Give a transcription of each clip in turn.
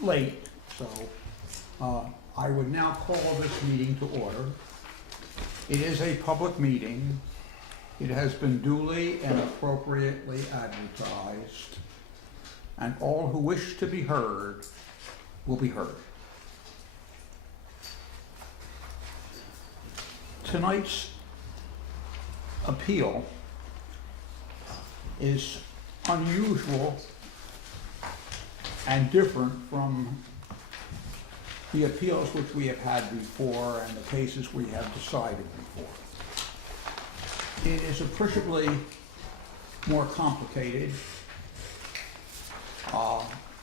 late, so I would now call this meeting to order. It is a public meeting. It has been duly and appropriately advertised, and all who wish to be heard will be heard. Tonight's appeal is unusual and different from the appeals which we have had before and the cases we have decided before. It is appreciably more complicated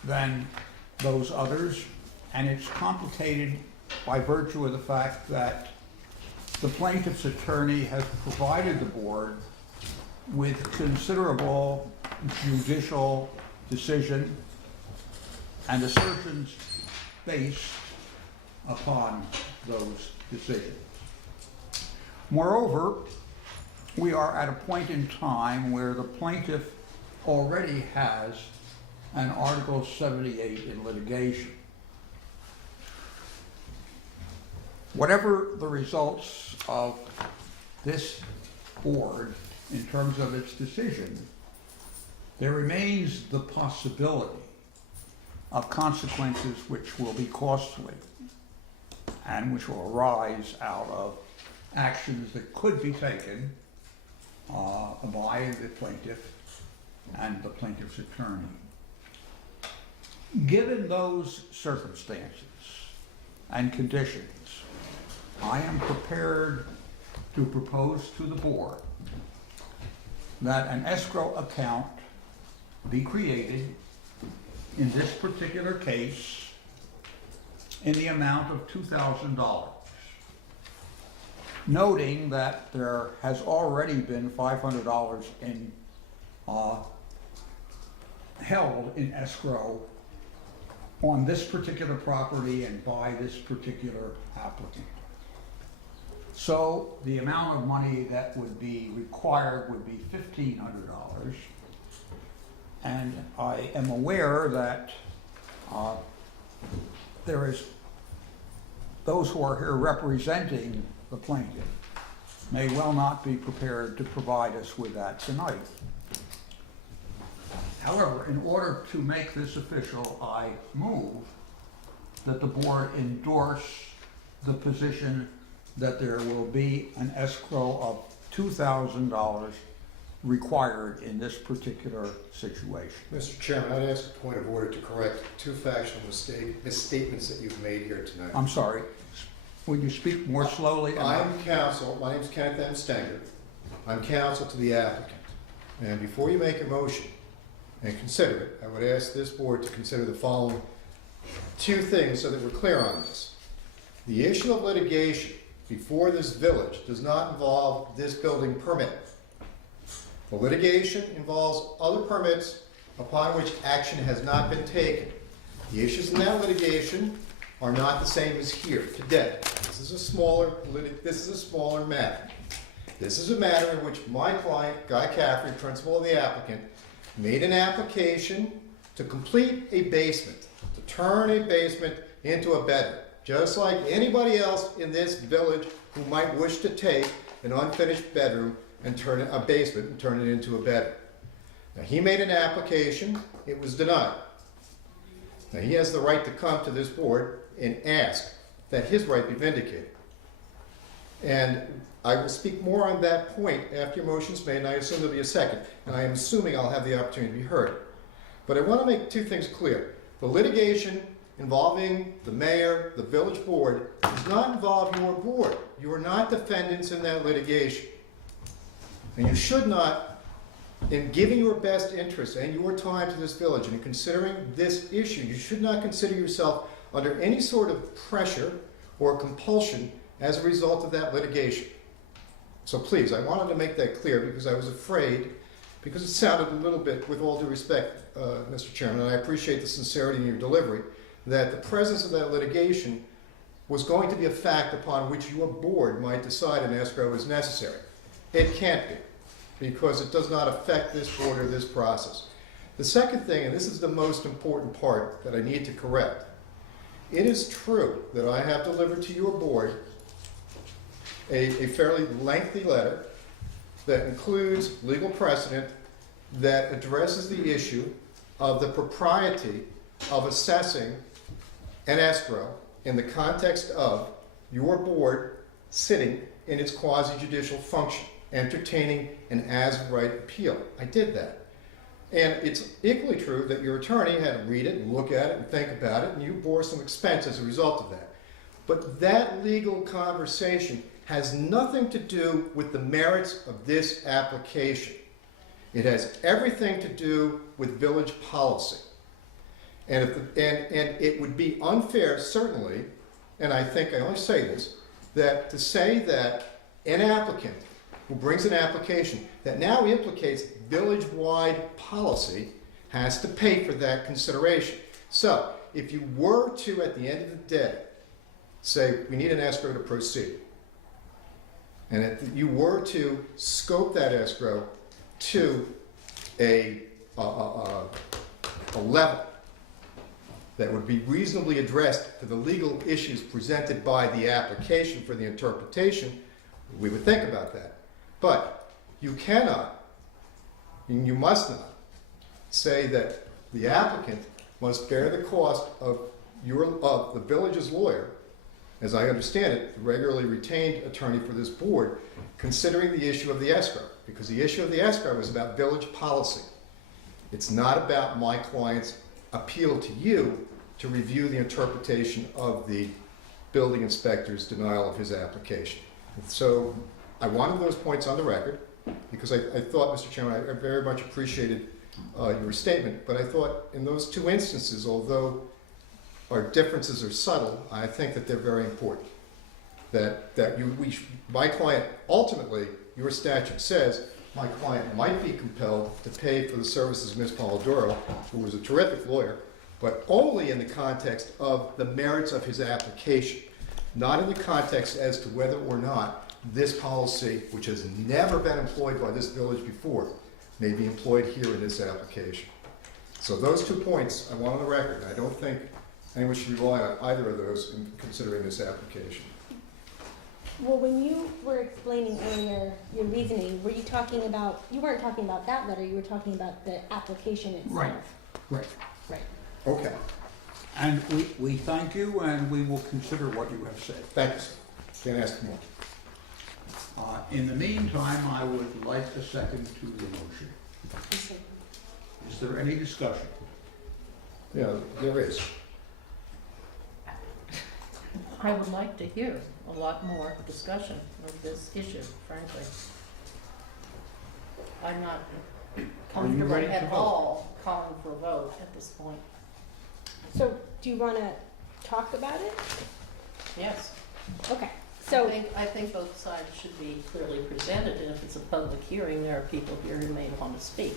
than those others, and it's complicated by virtue of the fact that the plaintiff's attorney has provided the board with considerable judicial decision and assertions based upon those decisions. Moreover, we are at a point in time where the plaintiff already has an Article 78 in litigation. Whatever the results of this board in terms of its decision, there remains the possibility of consequences which will be costly and which will arise out of actions that could be taken by the plaintiff and the plaintiff's attorney. Given those circumstances and conditions, I am prepared to propose to the board that an escrow account be created in this particular case in the amount of $2,000, noting that there has already been $500 in held in escrow on this particular property and by this particular applicant. So the amount of money that would be required would be $1,500. And I am aware that there is those who are here representing the plaintiff may well not be prepared to provide us with that tonight. However, in order to make this official, I move that the board endorse the position that there will be an escrow of $2,000 required in this particular situation. Mr. Chairman, I'd ask a point of order to correct two factual misstatements that you've made here tonight. I'm sorry. Would you speak more slowly? I'm counsel. My name is Kenneth M. Stenger. I'm counsel to the applicant. And before you make a motion and consider it, I would ask this board to consider the following two things so that we're clear on this. The issue of litigation before this village does not involve this building permit. The litigation involves other permits upon which action has not been taken. The issues in that litigation are not the same as here today. This is a smaller matter. This is a matter in which my client, Guy Caffrey, principal of the applicant, made an application to complete a basement, to turn a basement into a bedroom, just like anybody else in this village who might wish to take an unfinished bedroom and turn a basement and turn it into a bedroom. Now, he made an application, it was denied. Now, he has the right to come to this board and ask that his right be vindicated. And I will speak more on that point after your motion's made, and I assume there'll be a second, and I am assuming I'll have the opportunity to be heard. But I want to make two things clear. The litigation involving the mayor, the village board, does not involve your board. You are not defendants in that litigation. And you should not, in giving your best interest and your time to this village and in considering this issue, you should not consider yourself under any sort of pressure or compulsion as a result of that litigation. So please, I wanted to make that clear because I was afraid, because it sounded a little bit, with all due respect, Mr. Chairman, and I appreciate the sincerity in your delivery, that the presence of that litigation was going to be a fact upon which your board might decide an escrow is necessary. It can't be, because it does not affect this board or this process. The second thing, and this is the most important part that I need to correct, it is true that I have delivered to your board a fairly lengthy letter that includes legal precedent that addresses the issue of the propriety of assessing an escrow in the context of your board sitting in its quasi-judicial function, entertaining an as-of-right appeal. I did that. And it's equally true that your attorney had to read it and look at it and think about it, and you bore some expense as a result of that. But that legal conversation has nothing to do with the merits of this application. It has everything to do with village policy. And it would be unfair, certainly, and I think I only say this, that to say that an applicant who brings an application that now implicates village-wide policy has to pay for that consideration. So, if you were to, at the end of the day, say, we need an escrow to proceed, and if you were to scope that escrow to a level that would be reasonably addressed to the legal issues presented by the application for the interpretation, we would think about that. But you cannot, and you must not, say that the applicant must bear the cost of the village's lawyer, as I understand it, the regularly retained attorney for this board, considering the issue of the escrow, because the issue of the escrow is about village policy. It's not about my client's appeal to you to review the interpretation of the building inspector's denial of his application. So I wanted those points on the record because I thought, Mr. Chairman, I very much appreciated your statement, but I thought in those two instances, although our differences are subtle, I think that they're very important. My client, ultimately, your statute says, my client might be compelled to pay for the services of Ms. Polidoro, who was a terrific lawyer, but only in the context of the merits of his application, not in the context as to whether or not this policy, which has never been employed by this village before, may be employed here in this application. So those 2 points I want on the record. I don't think anyone should rely on either of those in considering this application. Well, when you were explaining earlier your reasoning, were you talking about, you weren't talking about that letter, you were talking about the application itself? Right. Right. Okay. And we thank you, and we will consider what you have said. Thank you, sir. Can't ask more. In the meantime, I would like a second to the motion. Is there any discussion? Yeah, there is. I would like to hear a lot more discussion of this issue, frankly. I'm not comfortable ready to at vote? all calling for a vote at this point. So, do you want to talk about it? Yes. Okay, so, I think both sides should be clearly presented, and if it's a public hearing, there are people here who may want to speak.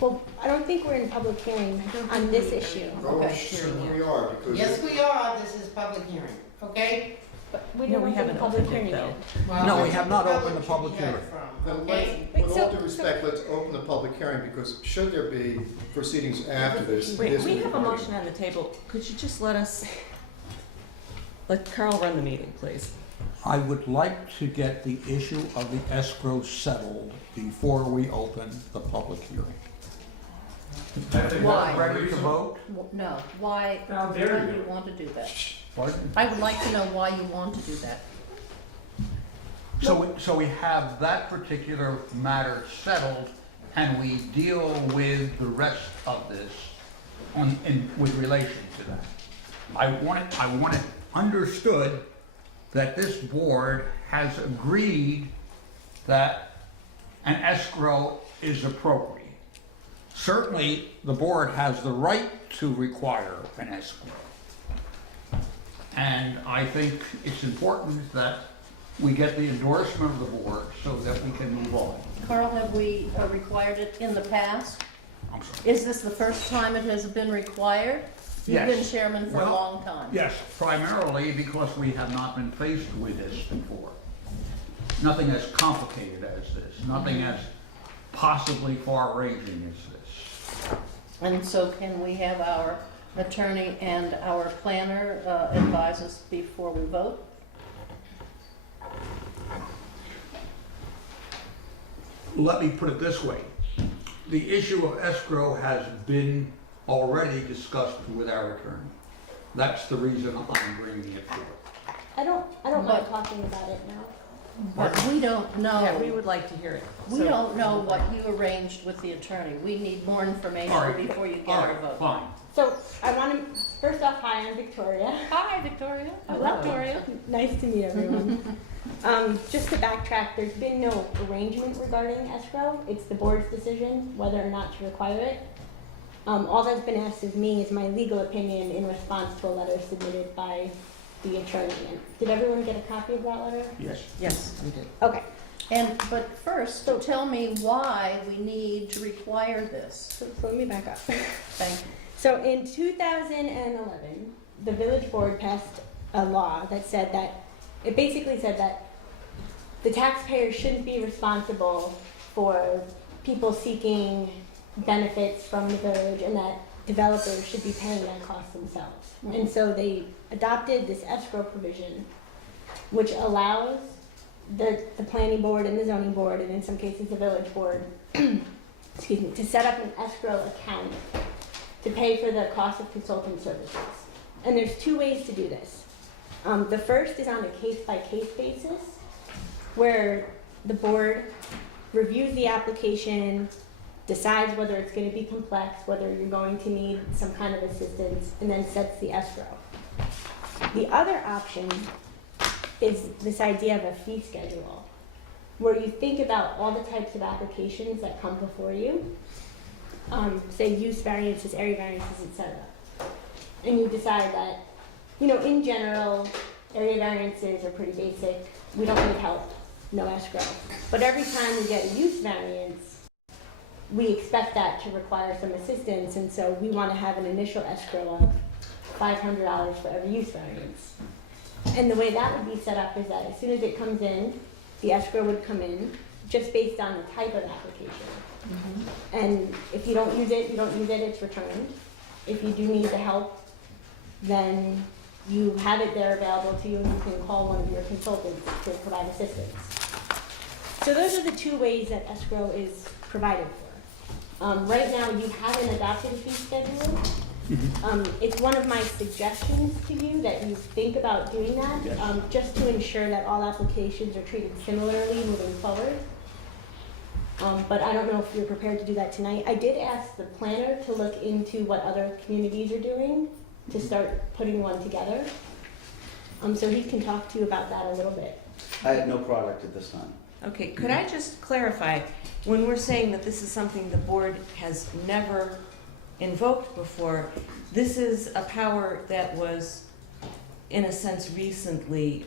well, I don't think we're in public hearing on this issue. Oh, Okay. sure we are, because. Yes, we are, this is public hearing, okay? But we No, don't we open the haven't public opened it, hearing yet. Well, No, we that's have what not opened the should public be heard hearing. from, Then okay? with So- all due respect, let's open the public hearing, because should there be proceedings after this? Wait, this we will have a be- motion on the table. Could you just let Carl run the meeting, please? I would like to get the issue of the escrow settled before we open the public hearing. Why? Ready to vote? No, why do you want to do that? Pardon? I would like to know why you want to do that. So we have that particular matter settled, and we deal with the rest of this with relation to that. I want it understood that this board has agreed that an escrow is appropriate. Certainly, the board has the right to require an escrow. And I think it's important that we get the endorsement of the board so that we can move on. Carl, have we required it in the past? I'm sorry. Is this the first time it has been required? You've Yes. been chairman for a Well, long time. Yes, primarily because we have not been faced with this before. Nothing as complicated as this, nothing as possibly far-ranging as this. And so can we have our attorney and our planner advise us before we vote? Let me put it this way. The issue of escrow has been already discussed with our attorney. That's the reason I'm bringing it forward. I don't mind But- talking about it now. But we don't Yeah, we know, would like to hear it. we So- don't know what you arranged with the attorney. We need more All information right. before you get All our right, vote. fine. So I want to, first off, hi, I'm Victoria. Hi, Victoria. Hello. Victoria. Nice to meet everyone. Just to backtrack, there's been no arrangement regarding escrow. It's the board's decision whether or not to require it. All that's been asked of me is my legal opinion in response to a letter submitted by the attorney. And did everyone get a copy of that letter? Yes. Yes, we did. Okay. But first, tell me why we need to require this. So let me back up. Thank you. So in 2011, the village board passed a law that said that, it basically said that the taxpayer shouldn't be responsible for people seeking benefits from the village and that developers should be paying that cost themselves. And so they adopted this escrow provision, which allows the planning board and the zoning board, and in some cases the village board, excuse me, to set up an escrow account to pay for the cost of consulting services. And there's two ways to do this. The first is on a case-by-case basis, where the board reviews the application, decides whether it's going to be complex, whether you're going to need some kind of assistance, and then sets the escrow. The other option is this idea of a fee schedule, where you think about all the types of applications that come before you, say use variances, area variances, etc. And you decide that, in general, area variances are pretty basic. We don't need help, no escrow. But every time we get a use variance, we expect that to require some assistance, and so we want to have an initial escrow of $500 for every use variance. And the way that would be set up is that as soon as it comes in, the escrow would come in just based on the type of application. And if you don't use it, it's returned. If you do need the help, then you have it there available to you and you can call one of your consultants to provide assistance. So those are the two ways that escrow is provided for. Right now, you haven't adopted a fee schedule. It's one of my suggestions to you that you think about doing that, Yes. just to ensure that all applications are treated similarly moving forward. But I don't know if you're prepared to do that tonight. I did ask the planner to look into what other communities are doing to start putting one together. So he can talk to you about that a little bit. I have no product at this time. Okay, could I just clarify, when we're saying that this is something the board has never invoked before, this is a power that was, in a sense, recently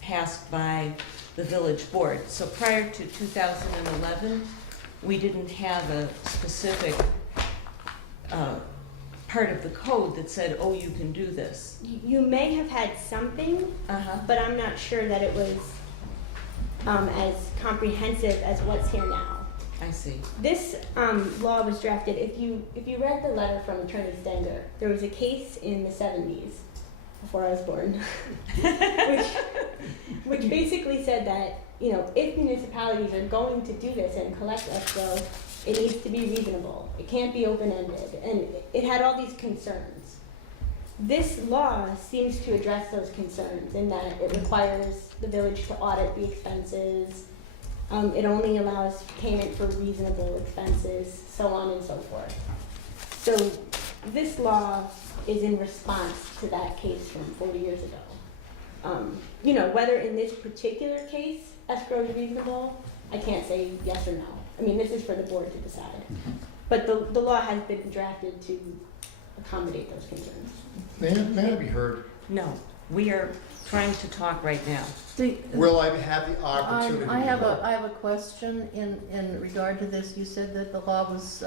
passed by the village board. So prior to 2011, we didn't have a specific part of the code that said, oh, you can do this. You may have had something, but I'm not sure that it was as comprehensive as what's here now. I see. This law was drafted, if you read the letter from Attorney Stenger, there was a case in the 70s, before I was born, which basically said that, if municipalities are going to do this and collect escrow, it needs to be reasonable. It can't be open-ended. And it had all these concerns. This law seems to address those concerns in that it requires the village to audit the expenses. It only allows payment for reasonable expenses, so on and so forth. So this law is in response to that case from 40 years ago. Whether in this particular case escrow is reasonable, I can't say yes or no. I mean, this is for the board to decide. But the law has been drafted to accommodate those concerns. May I be heard? No, we are trying to talk right now. Will I have the opportunity? I have to a question in regard to this. You said that the law was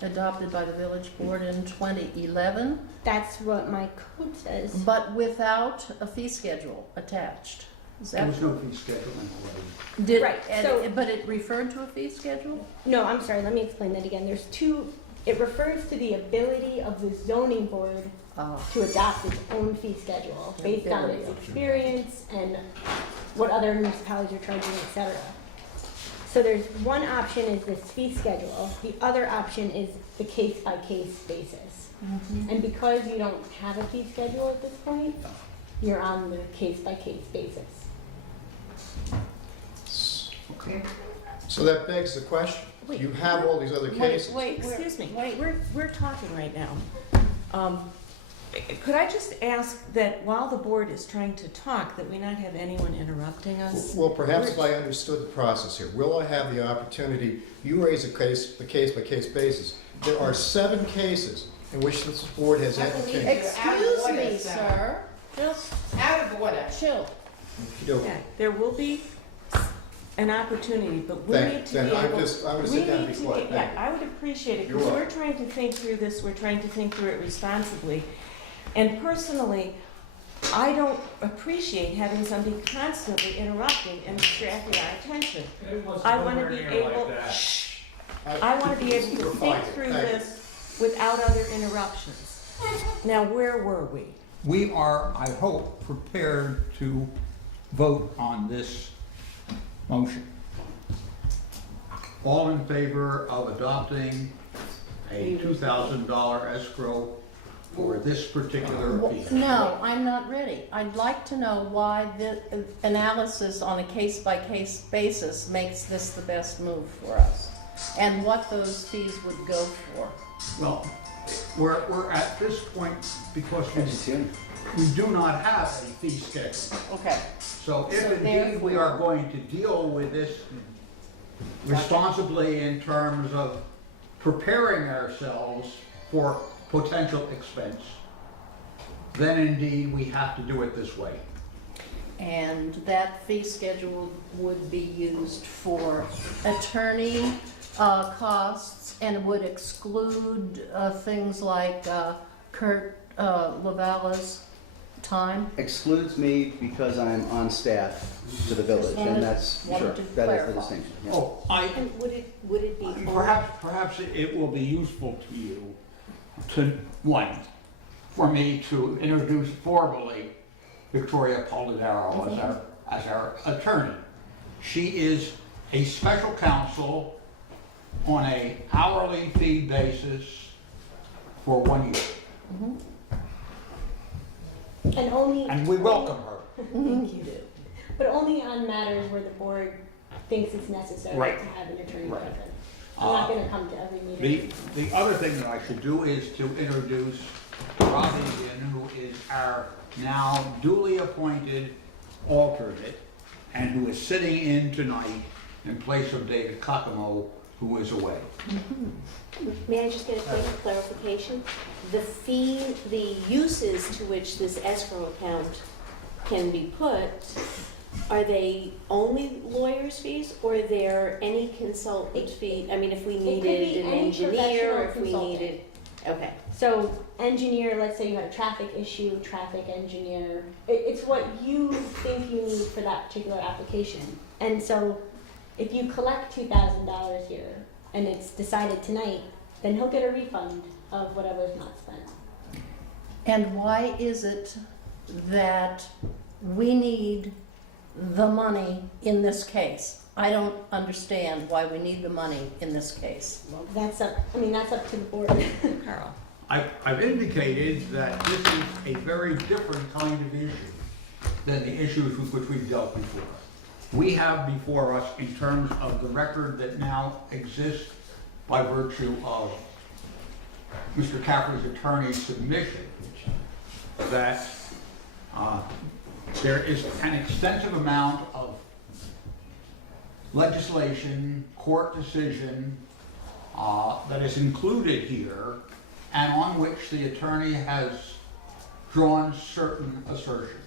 adopted by the village board in 2011, That's what my code says. but without a fee schedule attached. Is There that was no fee scheduling already. did? Right, and so- but it referred to a fee schedule. No, I'm sorry, let me explain that again. There's two It refers to the ability of the zoning board to adopt its own fee schedule based on its experience and what other municipalities are charging, etc. So there's one option is this fee schedule. The other option is the case-by-case basis. And because you don't have a fee schedule at this point, you're on the case-by-case basis. Okay. So that begs the question. Wait. You have all these other cases. Wait, excuse me, we're talking right now. Could I just ask that while the board is trying to talk, that we not have anyone interrupting us? Well, perhaps if I understood the process here, will I have the opportunity, you raise the case-by-case basis. There are 7 cases in which this board has I believe entertained. Excuse me, sir, just Out of order. chill. Okey-dokey. Yeah, there will be an opportunity, but we need to be Then able. I'm going to sit down and be quiet. Yeah, I would appreciate it, You're because we're welcome. trying to think through this, we're trying to think through it responsibly. And personally, I don't appreciate having somebody constantly interrupting and distracting our attention. I want to be able, I want to be able to You're think fine. through Thank you. this without other interruptions. Now, where were we? We are, I hope, prepared to vote on this motion. All in favor of adopting a $2,000 escrow for this particular fee? No, I'm not ready. I'd like to know why the analysis on a case-by-case basis makes this the best move for us, and what those fees would go for. Well, we're at this point because we do not have a fee schedule. Okay. So if So indeed we therefore- are going to deal with this responsibly in terms of preparing ourselves for potential expense, then indeed we have to do it this way. And that fee schedule would be used for attorney costs and would exclude things like Kurt Lavala's time? Excludes me because I'm on staff to the village, and that's, Wanted sure, to that is the clarify. distinction. yeah. Oh, And would it be perhaps it will be useful to you to, one, for me to introduce formally Victoria Polidoro as our attorney. She is a special counsel on a hourly fee basis for 1 year, and only and we welcome her. Thank you. But only on matters where the board thinks it's necessary Right. to have an attorney Right. present. I'm not gonna come to every meeting. The other thing that I should do is to introduce Rob Indian, who is our now duly appointed alternate, and who is sitting in tonight in place of David Kokomo, who is away. May I just get a quick clarification? The fee, the uses to which this escrow account can be put, are they only lawyers' fees, or are there any consultant fee? I mean, if we be needed an any engineer, or if we professional needed, okay. So engineer, let's say you had a traffic issue, traffic engineer, it's what you think you need for that particular application. And so if you collect $2,000 here and it's decided tonight, then he'll get a refund of whatever is not spent. And why is it that we need the money in this case? I don't understand why we need the money in this case. Well, that's up to the board. Carl? I've indicated that this is a very different kind of issue than the issues with which we've dealt before. We have before us, in terms of the record that now exists by virtue of Mr. Caffrey's attorney's submission, that there is an extensive amount of legislation, court decision that is included here, and on which the attorney has drawn certain assertions.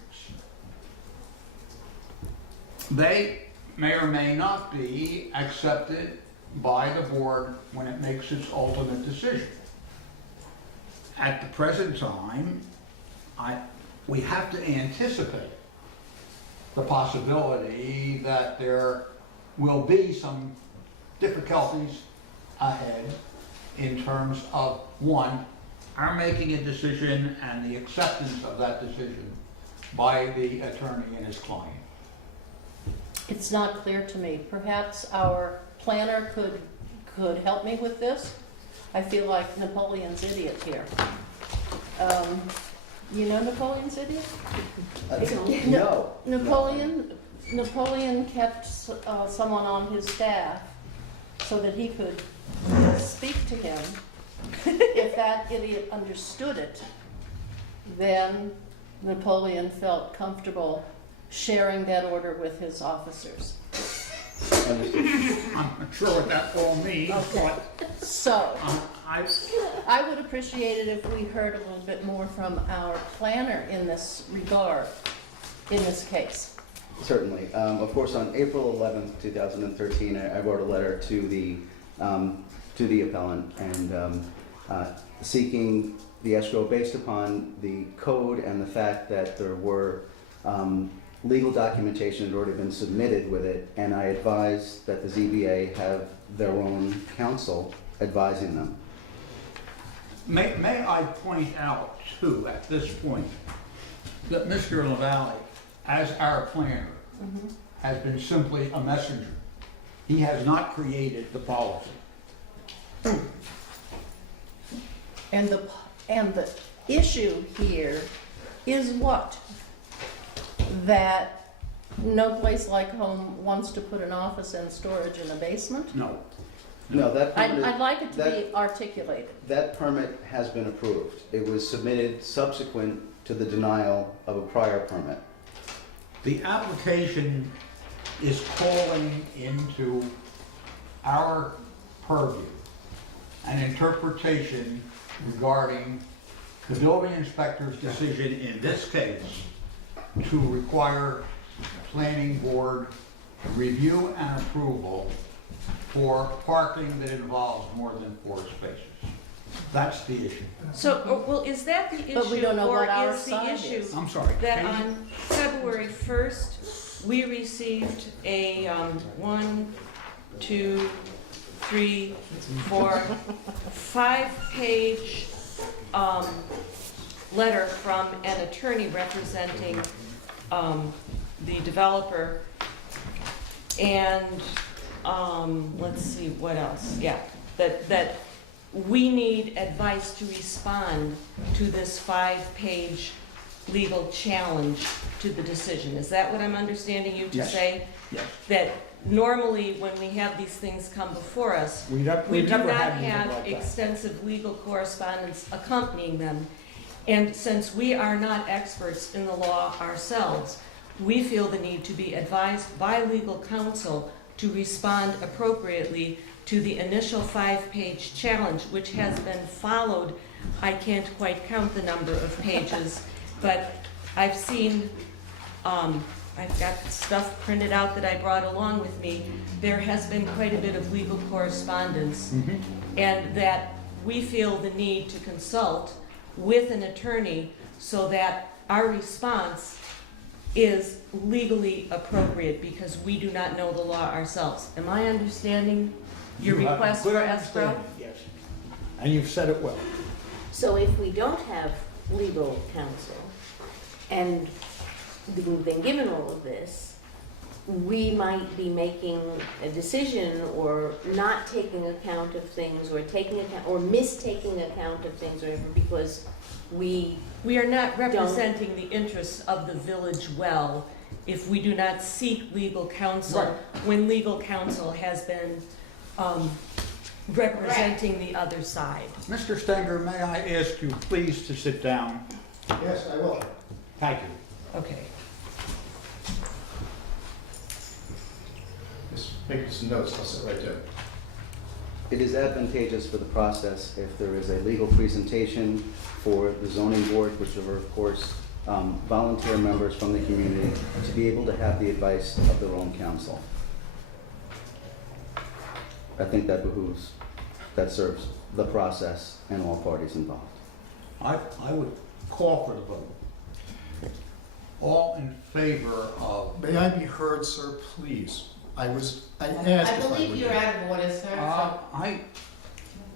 They may or may not be accepted by the board when it makes its ultimate decision. At the present time, we have to anticipate the possibility that there will be some difficulties ahead in terms of, one, our making a decision and the acceptance of that decision by the attorney and his client. It's not clear to me. Perhaps our planner could help me with this. I feel like Napoleon's idiot here. You know Napoleon's idiot? No. Napoleon kept someone on his staff so that he could speak to him. If that idiot understood it, then Napoleon felt comfortable sharing that order with his officers. Understood. I'm not sure what that all means, Okay. but So, I I would appreciate it if we heard a little bit more from our planner in this regard, in this case. Certainly. Of course, on April 11th, 2013, I wrote a letter to the appellant and seeking the escrow based upon the code and the fact that there were legal documentation had already been submitted with it, and I advised that the ZBA have their own counsel advising them. May I point out, too, at this point, that Mr. LaValle, as our planner, has been simply a messenger. He has not created the policy. And the issue here is what? That no place like home wants to put an office and storage in a basement? No. No, that permit, I'd like it to that- be articulated. that permit has been approved. It was submitted subsequent to the denial of a prior permit. The application is calling into our purview an interpretation regarding the building inspector's decision in this case to require planning board review and approval for parking that involves more than 4 spaces. That's the issue. So, well, is that the issue? But we don't know what our Or is the side issue is. I'm sorry. that Katie? on February 1st, we received a 1, 2, 3, 4, 5-page letter from an attorney representing the developer, and let's see, what else? Yeah, that we need advice to respond to this 5-page legal challenge to the decision. Is that what I'm understanding you to Yes. say? Yes. That normally, when we have these things come before us, we do never not had anything have like that. extensive legal correspondence accompanying them. And since we are not experts in the law ourselves, we feel the need to be advised by legal counsel to respond appropriately to the initial 5-page challenge, which has been followed. I can't quite count the number of pages, but I've seen, I've got stuff printed out that I brought along with me. There has been quite a bit of legal correspondence, and that we feel the need to consult with an attorney so that our response is legally appropriate, because we do not know the law ourselves. Am I understanding your You have a request good for escrow? understanding, yes. And you've said it well. So if we don't have legal counsel and we've been given all of this, we might be making a decision or not taking account of things, or taking account, or mistaking account of things, or whatever, because we We are not representing the interests of the village well if we do not seek legal counsel, Right. when legal counsel has been representing the other side. Mr. Stenger, may I ask you please to sit down? Yes, I will. Thank you. Okay. Just make some notes, I'll sit right there. It is advantageous for the process if there is a legal presentation for the zoning board, which are of course volunteer members from the community, to be able to have the advice of their own counsel. I think that behooves, that serves the process and all parties involved. I would call for the vote. All in favor of, May I be heard, sir, please? I asked I if I believe would you're be. out of order, sir. I,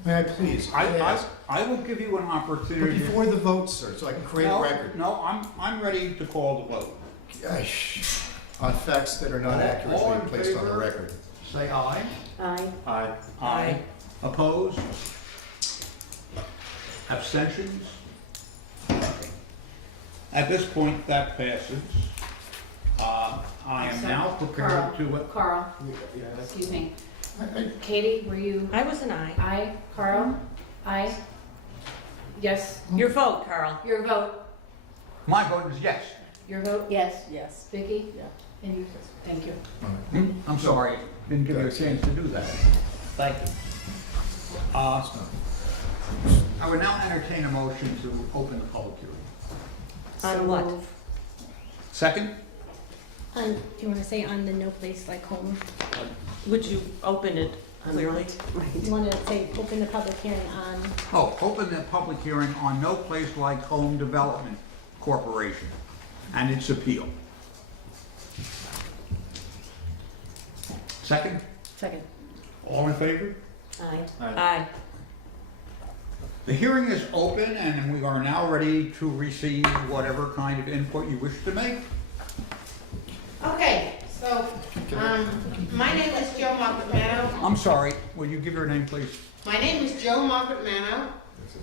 May I please? I will give you an But opportunity. before the vote, sir, so I can create a record. No, I'm ready to call the vote. Gosh, on facts that are not All accurately in placed on the favor? record. Say aye. Aye. Aye. Aye. Opposed? Abstentions? At this point, that passes. I am now prepared to, Carl, excuse me. I- Katie, were you I was an aye. aye? Carl? Aye? Yes. Your vote, Carl. Your vote? my vote is yes. Your vote? Yes. Yes. Vicky? Yeah. And you? Thank you. I'm sorry, didn't give you a chance to do that. Thank you. I would now entertain a motion to open the public hearing. On what? Second? Do you want to say on the no place like home? Would you open it clearly? You want to say open the public hearing on, Oh, open the public hearing on No Place Like Home Development Corporation and its appeal. Second? Second. All in favor? Aye. Aye. The hearing is open and we are now ready to receive whatever kind of input you wish to make. Okay, so, my name is Joe Margaretmano. I'm sorry, will you give your name, please? My name is Joe Margaretmano,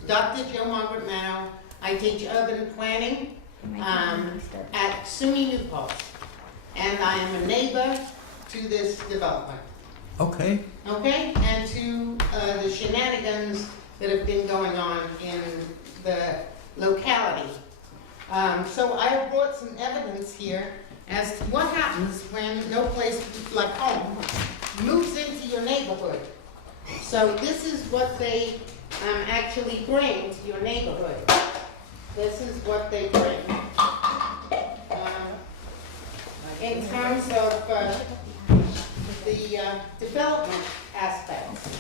Dr. Joe Margaretmano. I teach urban planning at SUNY New Paltz. And I am a neighbor to this development, Okay. okay? And to the shenanigans that have been going on in the locality. So I have brought some evidence here as to what happens when No Place Like Home moves into your neighborhood. So this is what they actually bring to your neighborhood. This is what they bring. In terms of the development aspects.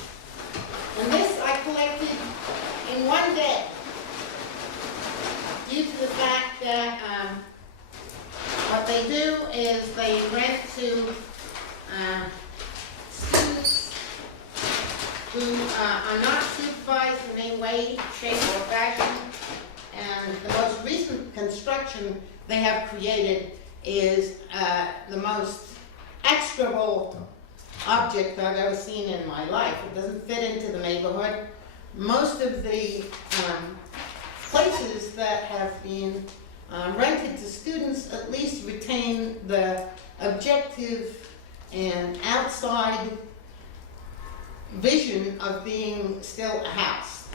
And this I collected in one day due to the fact that what they do is they rent to students who are not supervised in any way, shape, or fashion. And the most recent construction they have created is the most execrable object I've ever seen in my life. It doesn't fit into the neighborhood. Most of the places that have been rented to students at least retain the objective and outside vision of being still a house.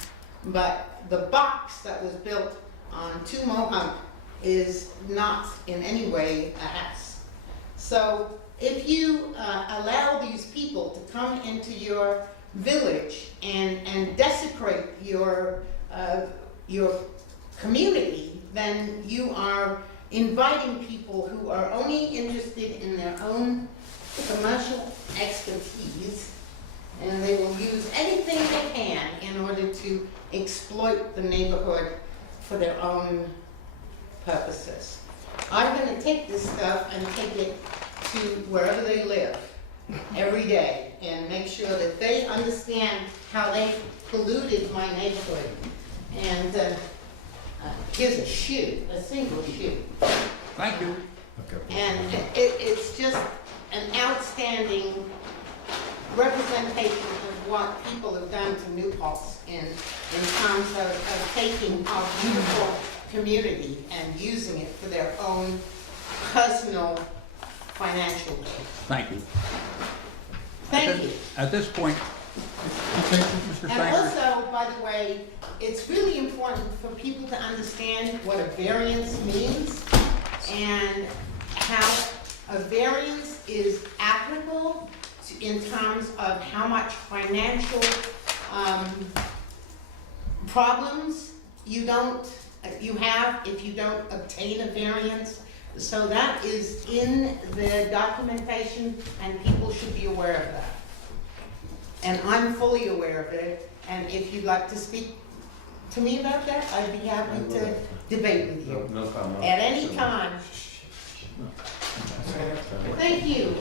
But the box that was built on 2 Mohawk is not in any way a house. So if you allow these people to come into your village and desecrate your community, then you are inviting people who are only interested in their own commercial expertise, and they will use anything they can in order to exploit the neighborhood for their own purposes. I'm going to take this stuff and take it to wherever they live every day and make sure that they understand how they polluted my neighborhood. And here's a shoe, a single shoe. Thank you. And it's just an outstanding representation of what people have done to New Paltz in terms of taking our beautiful community and using it for their own personal financial gain. Thank you. Thank you. At this point, Mr. And Stanger, also, by the way, it's really important for people to understand what a variance means and how a variance is applicable in terms of how much financial problems you have if you don't obtain a variance. So that is in the documentation, and people should be aware of that. And I'm fully aware of it, and if you'd like to speak to me about that, I'd be happy to debate with you. No comment. At any time. Thank you.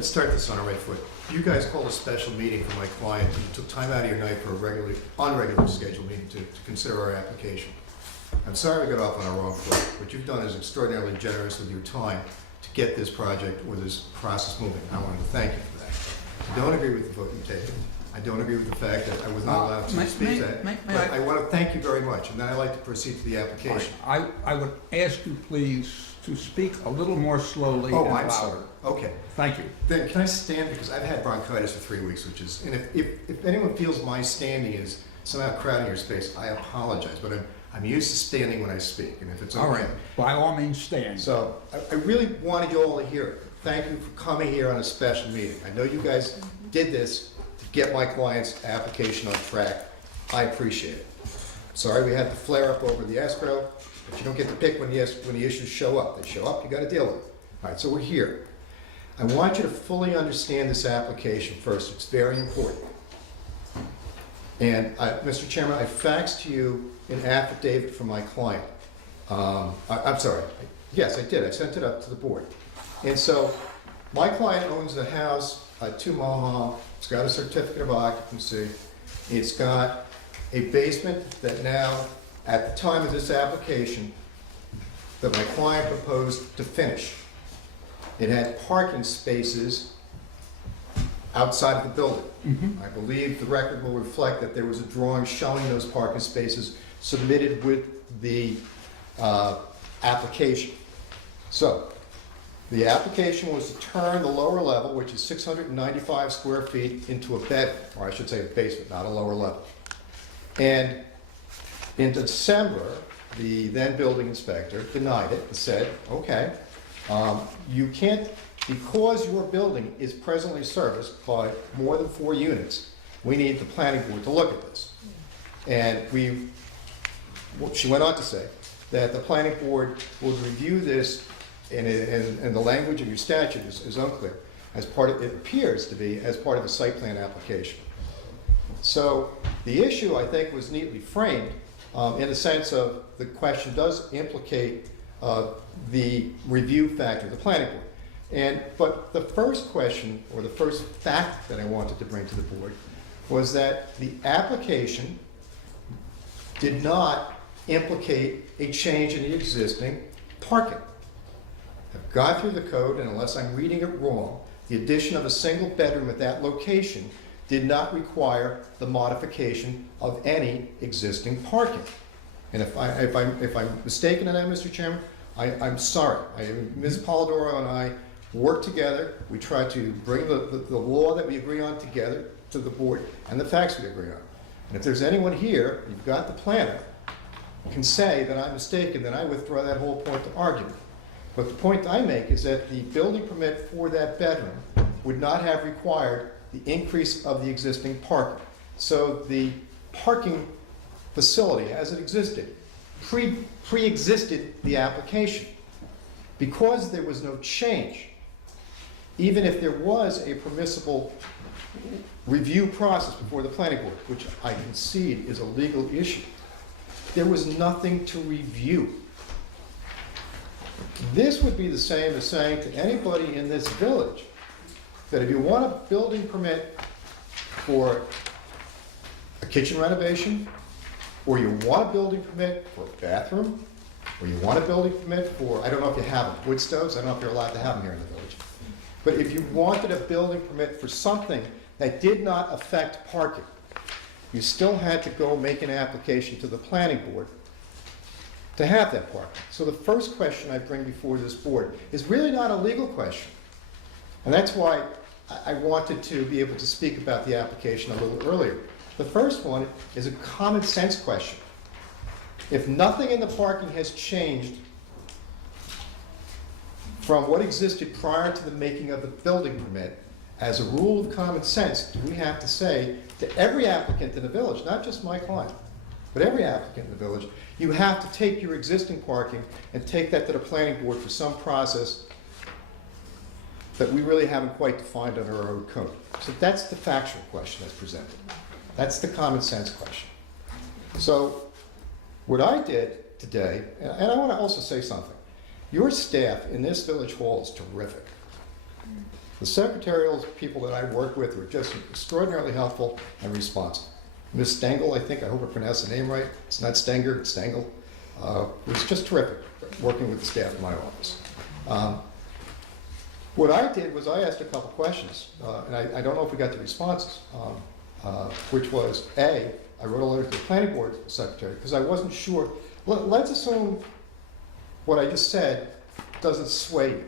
Let's start this on the right foot. You guys called a special meeting for my client, and you took time out of your night for a unregular scheduled meeting to consider our application. I'm sorry we got off on a wrong foot. What you've done is extraordinarily generous with your time to get this project or this process moving. I wanted to thank you for that. I don't agree with the vote you taken. I don't agree with the fact that I was not allowed to speak to that. But I want to thank you very much, and then I'd like to proceed to the application. I would ask you, please, to speak a little more slowly and Oh, louder. I'm sorry. Okay. Thank you. Then can I stand, because I've had bronchitis for 3 weeks, and if anyone feels my standing is somehow crowding your space, I apologize, but I'm used to standing when I speak, and if it's okay. All right, by all means, stand. So I really wanted you all to hear it. Thank you for coming here on a special meeting. I know you guys did this to get my client's application on track. I appreciate it. Sorry we had the flare up over the escrow, but you don't get to pick when the issues show up. They show up, you gotta deal with them. All right, so we're here. I want you to fully understand this application first. It's very important. And Mr. Chairman, I faxed to you an affidavit from my client. I'm sorry. Yes, I did. I sent it up to the board. And so my client owns a house at 2 Mulholland. It's got a certificate of occupancy. It's got a basement that now, at the time of this application, that my client proposed to finish. It had parking spaces outside of the building. I believe the record will reflect that there was a drawing showing those parking spaces submitted with the application. So, the application was to turn the lower level, which is 695 square feet, into a bed, or I should say a basement, not a lower level. And in December, the then building inspector denied it and said, okay, you can't, because your building is presently serviced by more than 4 units, we need the planning board to look at this. And she went on to say that the planning board will review this, and the language of your statute is unclear, as part of, it appears to be, as part of the site plan application. So the issue, I think, was neatly framed in the sense of the question does implicate the review factor of the planning board. But the first question, or the first fact that I wanted to bring to the board, was that the application did not implicate a change in the existing parking. I've gone through the code, and unless I'm reading it wrong, the addition of a single bedroom at that location did not require the modification of any existing parking. And if I'm mistaken in that, Mr. Chairman, I'm sorry. Ms. Polidoro and I worked together. We tried to bring the law that we agree on together to the board and the facts we agree on. And if there's anyone here, you've got the planner, can say that I'm mistaken, then I withdraw that whole point to argument. But the point I make is that the building permit for that bedroom would not have required the increase of the existing parking. So the parking facility as it existed pre-existed the application. Because there was no change, even if there was a permissible review process before the planning board, which I concede is a legal issue, there was nothing to review. This would be the same as saying to anybody in this village that if you want a building permit for a kitchen renovation, or you want a building permit for a bathroom, or you want a building permit for, I don't know if you have them, wood stoves, I don't know if you're allowed to have them here in the village. But if you wanted a building permit for something that did not affect parking, you still had to go make an application to the planning board to have that parking. So the first question I bring before this board is really not a legal question. And that's why I wanted to be able to speak about the application a little earlier. The first one is a common sense question. If nothing in the parking has changed from what existed prior to the making of the building permit, as a rule of common sense, do we have to say to every applicant in the village, not just my client, but every applicant in the village, you have to take your existing parking and take that to the planning board for some process that we really haven't quite defined under our own code. So that's the factual question that's presented. That's the common sense question. So what I did today, and I want to also say something. Your staff in this village hall is terrific. The secretarial people that I work with were just extraordinarily helpful and responsive. Ms. Stengel, I hope I pronounced the name right. It's not Stenger, it's Stengel. It was just terrific working with the staff in my office. What I did was I asked a couple questions, and I don't know if we got the responses, which was, A, I wrote a letter to the planning board secretary because I wasn't sure. Let's assume what I just said doesn't sway you.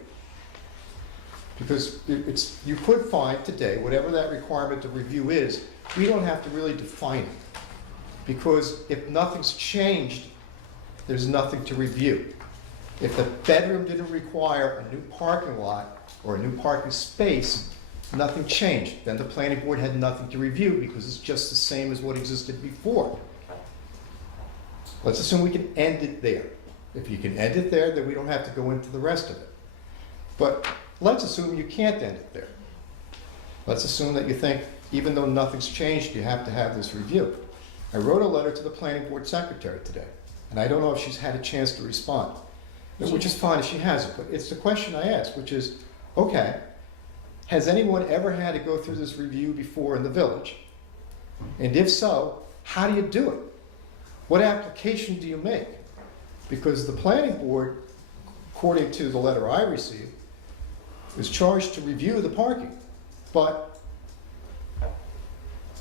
Because you could find today, whatever that requirement of review is, we don't have to really define it. Because if nothing's changed, there's nothing to review. If the bedroom didn't require a new parking lot or a new parking space, nothing changed. Then the planning board had nothing to review because it's just the same as what existed before. Let's assume we can end it there. If you can end it there, then we don't have to go into the rest of it. But let's assume you can't end it there. Let's assume that you think, even though nothing's changed, you have to have this review. I wrote a letter to the planning board secretary today, and I don't know if she's had a chance to respond, which is fine if she hasn't, but it's the question I asked, which is, okay, has anyone ever had to go through this review before in the village? And if so, how do you do it? What application do you make? Because the planning board, according to the letter I received, is charged to review the parking. But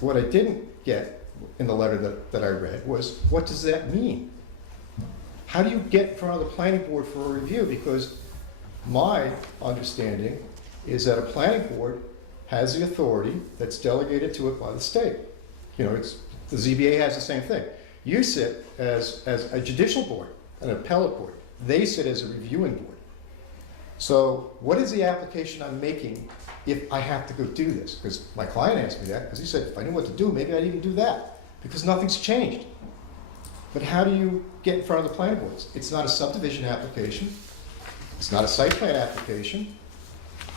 what I didn't get in the letter that I read was, what does that mean? How do you get in front of the planning board for a review? Because my understanding is that a planning board has the authority that's delegated to it by the state. You know, the ZBA has the same thing. You sit as a judicial board, an appellate board. They sit as a reviewing board. So what is the application I'm making if I have to go do this? Because my client asked me that, because he said, if I knew what to do, maybe I'd even do that, because nothing's changed. But how do you get in front of the planning boards? It's not a subdivision application. It's not a site plan application.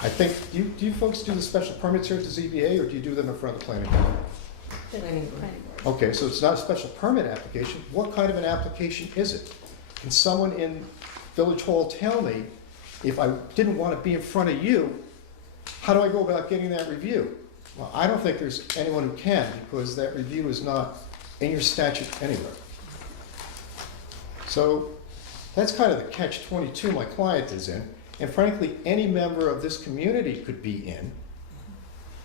I think, do you folks do the special permits here at the ZBA, or do you do them in front of the planning board? Planning board. Okay, so it's not a special permit application. What kind of an application is it? Can someone in Village Hall tell me, if I didn't want to be in front of you, how do I go about getting that review? Well, I don't think there's anyone who can, because that review is not in your statute anywhere. So that's kind of the catch-22 my client is in, and frankly, any member of this community could be in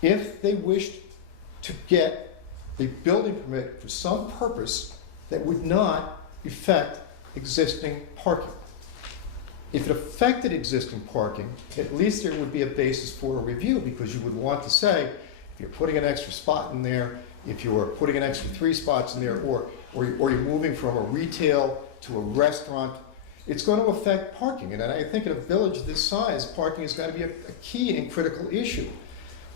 if they wished to get a building permit for some purpose that would not affect existing parking. If it affected existing parking, at least there would be a basis for a review, because you would want to say, if you're putting an extra spot in there, if you're putting an extra 3 spots in there, or you're moving from a retail to a restaurant, it's going to affect parking. And I think in a village this size, parking is going to be a key and critical issue.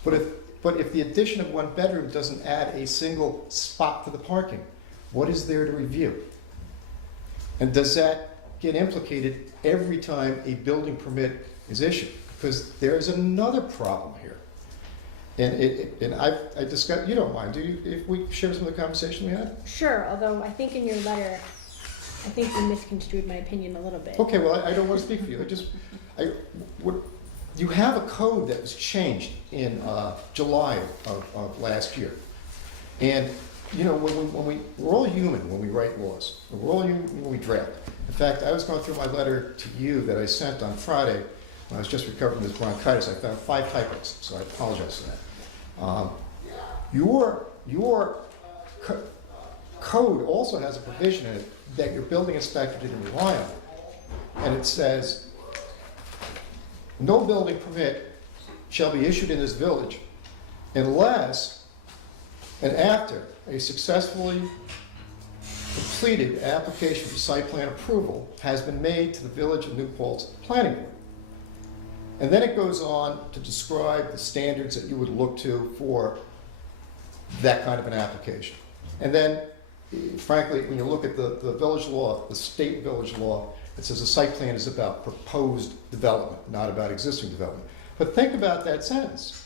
But if the addition of 1 bedroom doesn't add a single spot to the parking, what is there to review? And does that get implicated every time a building permit is issued? Because there's another problem here. And I discussed, you don't mind, do you, if we share some of the conversation we had? Sure, although I think in your letter, I think you misconstrued my opinion a little bit. Okay, well, I don't want to speak for you. You have a code that was changed in July of last year. And, you know, we're all human when we write laws. We're all human when we draft. In fact, I was going through my letter to you that I sent on Friday when I was just recovering from this bronchitis. I found 5 typos, so I apologize for that. Your code also has a provision in it that your building inspector didn't rely on. And it says, no building permit shall be issued in this village unless and after a successfully completed application for site plan approval has been made to the Village of New Paltz Planning Board. And then it goes on to describe the standards that you would look to for that kind of an application. And then, frankly, when you look at the village law, the state village law, it says a site plan is about proposed development, not about existing development. But think about that sentence.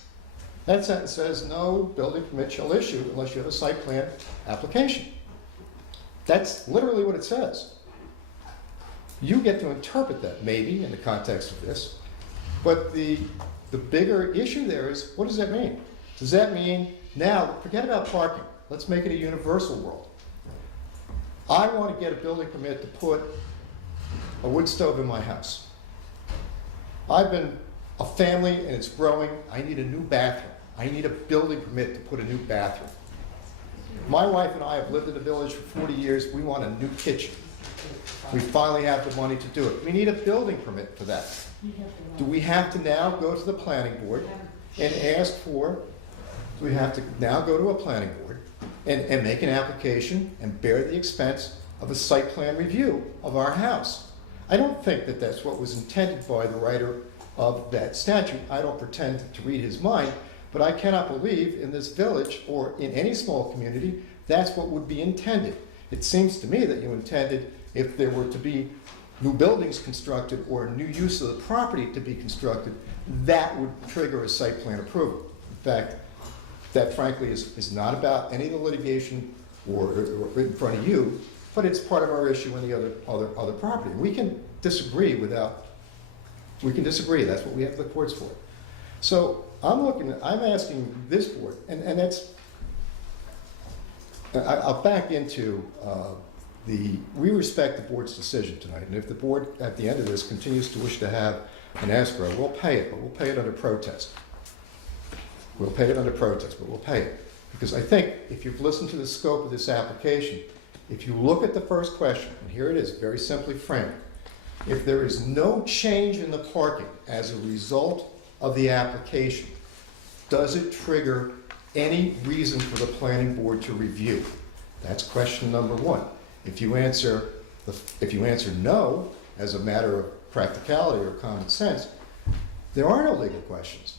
That sentence says, no building permit shall issue unless you have a site plan application. That's literally what it says. You get to interpret that, maybe, in the context of this, but the the bigger issue there is, what does that mean? Does that mean, now, forget about parking, let's make it a universal world. I want to get a building permit to put a wood stove in my house. I've been a family and it's growing, I need a new bathroom. I need a building permit to put a new bathroom. My wife and I have lived in the village for 40 years, we want a new kitchen. We finally have the money to do it. We need a building permit for that. Do we have to now go to the planning board and ask for, do we have to now go to a planning board and make an application and bear the expense of a site plan review of our house? I don't think that that's what was intended by the writer of that statute. I don't pretend to read his mind, but I cannot believe in this village or in any small community that's what would be intended. It seems to me that you intended, if there were to be new buildings constructed or new use of the property to be constructed, that would trigger a site plan approval. In fact, that frankly is not about any of the litigation or in front of you, but it's part of our issue in the other property. We can disagree, that's what we have the courts for. So I'm asking this board, and that's, I'll back into we respect the board's decision tonight, and if the board at the end of this continues to wish to have an escrow, we'll pay it, but we'll pay it under protest. We'll pay it under protest, but we'll pay it. Because I think if you've listened to the scope of this application, if you look at the first question, and here it is, very simply framed, if there is no change in the parking as a result of the application, does it trigger any reason for the planning board to review? That's question number one. If you answer no, as a matter of practicality or common sense, there are no legal questions.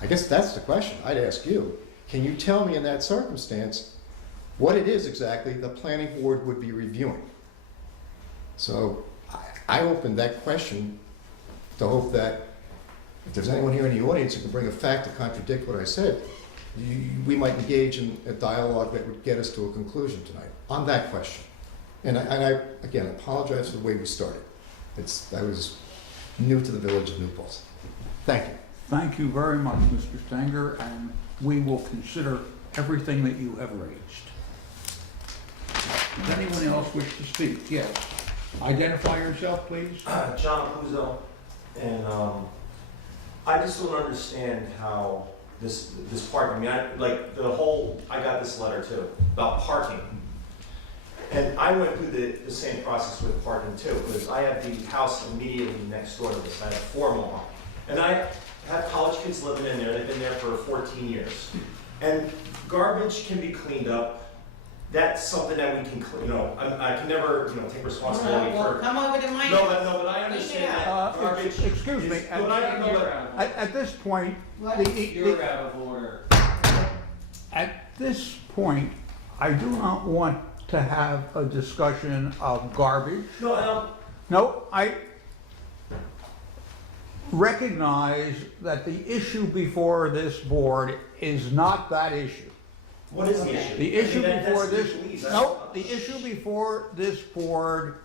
I guess that's the question I'd ask you. Can you tell me in that circumstance what it is exactly the planning board would be reviewing? So I opened that question to hope that if there's anyone here in the audience who can bring a fact to contradict what I said, we might engage in a dialogue that would get us to a conclusion tonight on that question. And I again, apologize for the way we started. I was new to the village of New Paltz. Thank you. Thank you very much, Mr. Stanger, and we will consider everything that you have raised. Does anyone else wish to speak? Yes. Identify yourself, please. John Puzo, and I just don't understand how this parking, I got this letter too, about parking. And I went through the same process with parking too, because I have the house immediately next door to this. I have 4 Mohawk. And I have college kids living in there. They've been there for 14 years. And garbage can be cleaned up. That's something that we can, I can never, take responsibility Well, for. come over to my. No, but I understand that garbage. Excuse me. But I know that. At this point, You're out of order. At this point, I do not want to have a discussion of garbage. No, I recognize that the issue before this board is not that issue. What is the issue? The issue before this, no, the issue before this board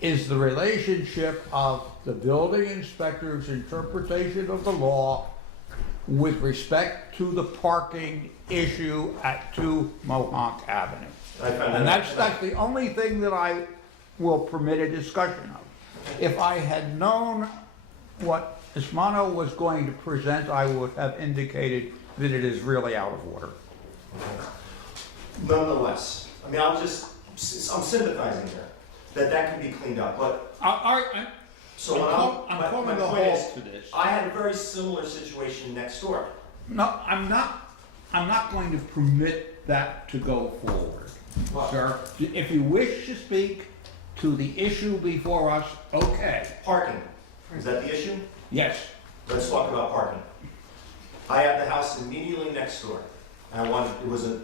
is the relationship of the building inspector's interpretation of the law with respect to the parking issue at 2 Mohawk Avenue. And that's the only thing that I will permit a discussion of. If I had known what Ismano was going to present, I would have indicated that it is really out of order. Nonetheless, I'm sympathizing here, that can be cleaned up, but. I'm calling my a point is, halt to this. I had a very similar situation next door. No, I'm not going to permit that to go forward. What? Sir, if you wish to speak to the issue before us, okay. Parking, is that the issue? Yes. Let's talk about parking. I have the house immediately next door. It was a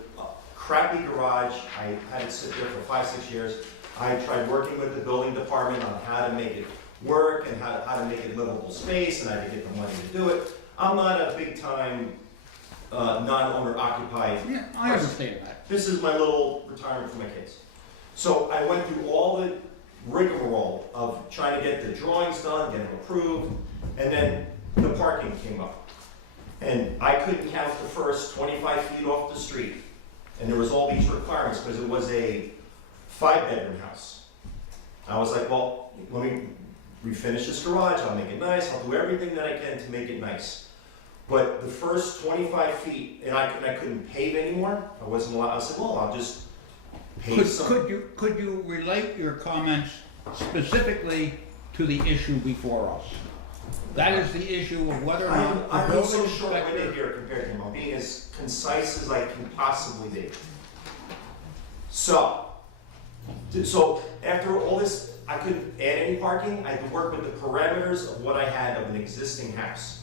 crappy garage. I had it sit there for 5-6 years. I tried working with the building department on how to make it work and how to make it livable space, and I had to get the money to do it. I'm not a big time non-owner occupied. Yeah, I understand that. This is my little retirement for my kids. So I went through all the rigmarole of trying to get the drawings done, get them approved, and then the parking came up. And I couldn't count the first 25 feet off the street. And there was all these requirements because it was a 5-bedroom house. I was like, well, let me refinish this garage, I'll make it nice, I'll do everything that I can to make it nice. But the first 25 feet, and I couldn't pave anymore, I wasn't allowed, I said, well, I'll just pave some. Could you relate your comments specifically to the issue before us? That is the issue of whether or not the I'm building so short-winded inspector... here compared to him, I'm being as concise as I can possibly be. So after all this, I couldn't add any parking, I had to work with the parameters of what I had of an existing house.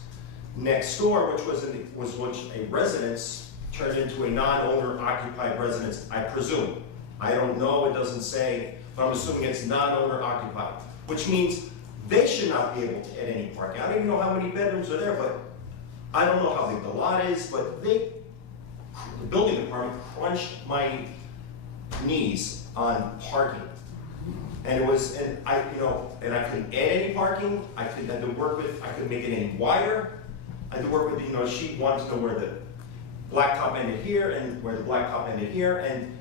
Next door, which was a residence, turned into a non-owner occupied residence, I presume. I don't know, it doesn't say, but I'm assuming it's non-owner occupied, which means they should not be able to add any parking. I don't even know how many bedrooms are there, but I don't know how big the lot is, but the building department crunched my knees on parking. And I couldn't add any parking, I couldn't make it any wider. I had to work with, she wanted to know where the blacktop ended here and where the blacktop ended here, and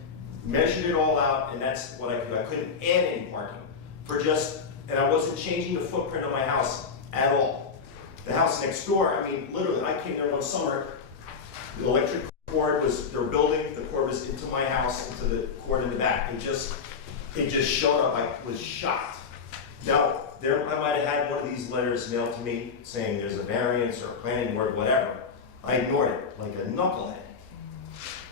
measured it all out, and that's what I could do. I couldn't add any parking and I wasn't changing the footprint of my house at all. The house next door, I mean, literally, I came there one summer, the electric cord they're building, the cord was into my house, into the cord in the back. It just showed up, I was shocked. Now, I might have had one of these letters mailed to me saying there's a variance or a planning board, whatever. I ignored it like a knucklehead.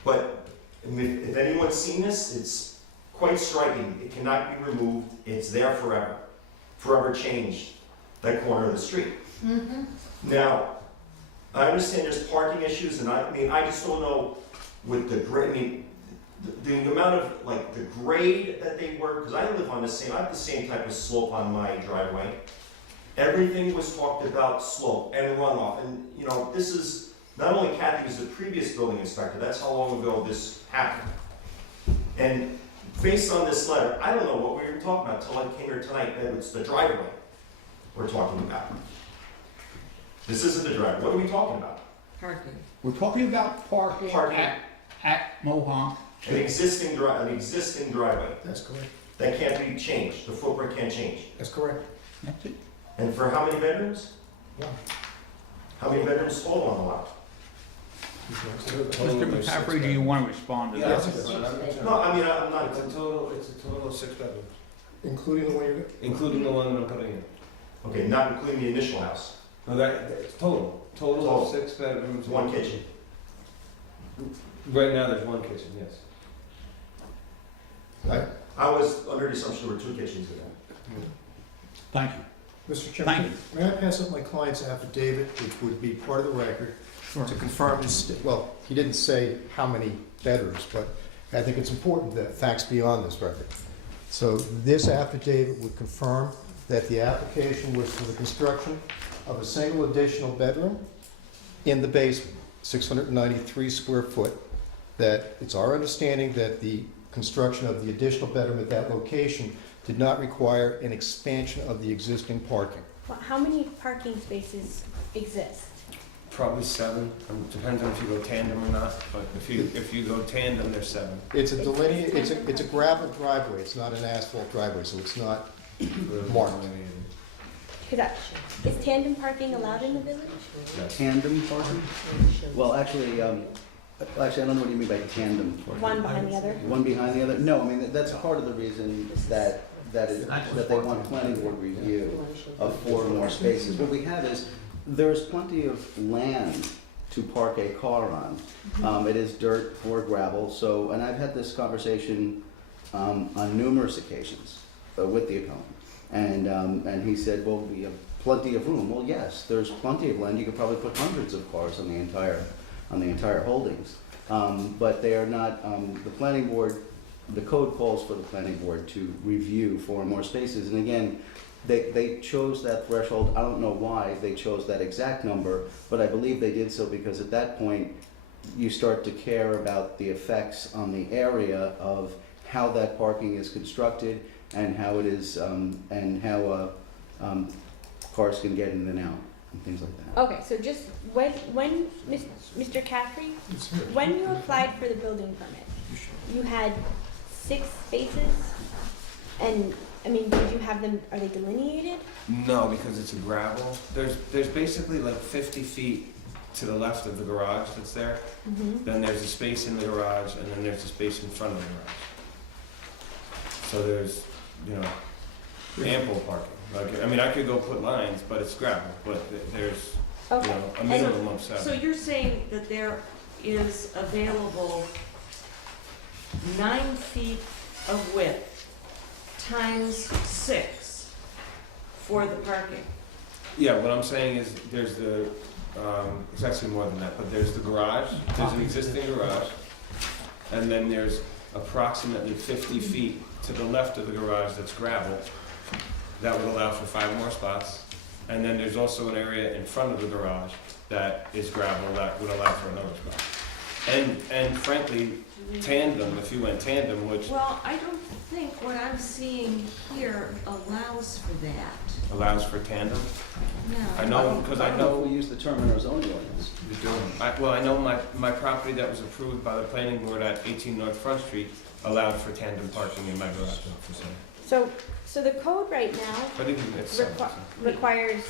But if anyone's seen this, it's quite striking. It cannot be removed. It's there forever. Forever changed that corner of the street. Mm-hmm. Now, I understand there's parking issues, and I just don't know with the grade, the amount of, the grade that they work, because I have the same type of slope on my driveway. Everything was talked about slope and runoff, and this is, not only Kathy was the previous building inspector, that's how long ago this happened. And based on this letter, I don't know what we were talking about until I came here tonight, that it's the driveway we're talking about. This isn't the driveway, what are we talking about? Parking. We're talking about parking at Mohonk. An existing driveway. That's correct. That can't be changed, the footprint can't change. That's correct. That's it. And for how many bedrooms? One. How many bedrooms total on the lot? Mr. McCaffrey, do you want to respond to Yeah, that? that's it. No, I'm not. It's a total of 6 bedrooms, Including the one you're... including the one that I'm putting in. Okay, not including the initial house. No, it's total Total. of 6 bedrooms. It's one kitchen. Right now, there's one kitchen, yes. I was under the assumption there were 2 kitchens in there. Thank you. Mr. Chairman, Thank you. may I pass up my client's affidavit, which would be part of the record, to confirm well, he didn't say how many bedrooms, but I think it's important that facts be on this record. So this affidavit would confirm that the application was for the construction of a single additional bedroom in the basement, 693 square foot, that it's our understanding that the construction of the additional bedroom at that location did not require an expansion of the existing parking. Well, how many parking spaces exist? Probably 7. Depends on if you go tandem or not, but if you go tandem, there's 7. It's a gravel driveway, it's not an asphalt driveway, so it's not marked. Is tandem parking allowed in the village? Tandem parking? Well, actually, I don't know what you mean by tandem. One behind the other? One behind the other? No, I mean, that's part of the reason that they want planning board review of 4 more spaces. What we have is, there's plenty of land to park a car on. It is dirt or gravel, and I've had this conversation on numerous occasions with the appellant. And he said, well, we have plenty of room. Well, yes, there's plenty of land. You could probably put hundreds of cars on the entire holdings. But they are not, the planning board, the code calls for the planning board to review 4 more spaces. And again, they chose that threshold. I don't know why they chose that exact number, but I believe they did so because at that point, you start to care about the effects on the area of how that parking is constructed and how it is, and how cars can get in and out. and things like that. Okay, so just when Mr. Caffrey, when you applied for the building permit, you had 6 spaces, and I mean, did you have them? Are they delineated? No, because it's a gravel. There's basically like 50 feet to the left of the garage that's there. Mm-hmm. Then there's a space in the garage, and then there's a space in front of the garage. So there's, you know, ample parking. Like, I mean, I could go put lines, but it's gravel, but there's, you Okay. know, a minimum of 7. So you're saying that there is available 9 feet of width times 6 for the parking? Yeah, what I'm saying is there's the, it's actually more than that, but there's the garage, there's an existing garage, and then there's approximately 50 feet to the left of the garage that's gravel. That would allow for 5 more spots. And then there's also an area in front of the garage that is gravel that would allow for another spot. And frankly, tandem, if you went tandem, which Well, I don't think what I'm seeing here allows for that. allows for tandem. I No. know, because I I don't know know, if we use the term in our zoning ordinance. I know my property that was approved by the planning board at 18 North Front Street allowed for tandem parking in my garage. So the code right now But it's, requires,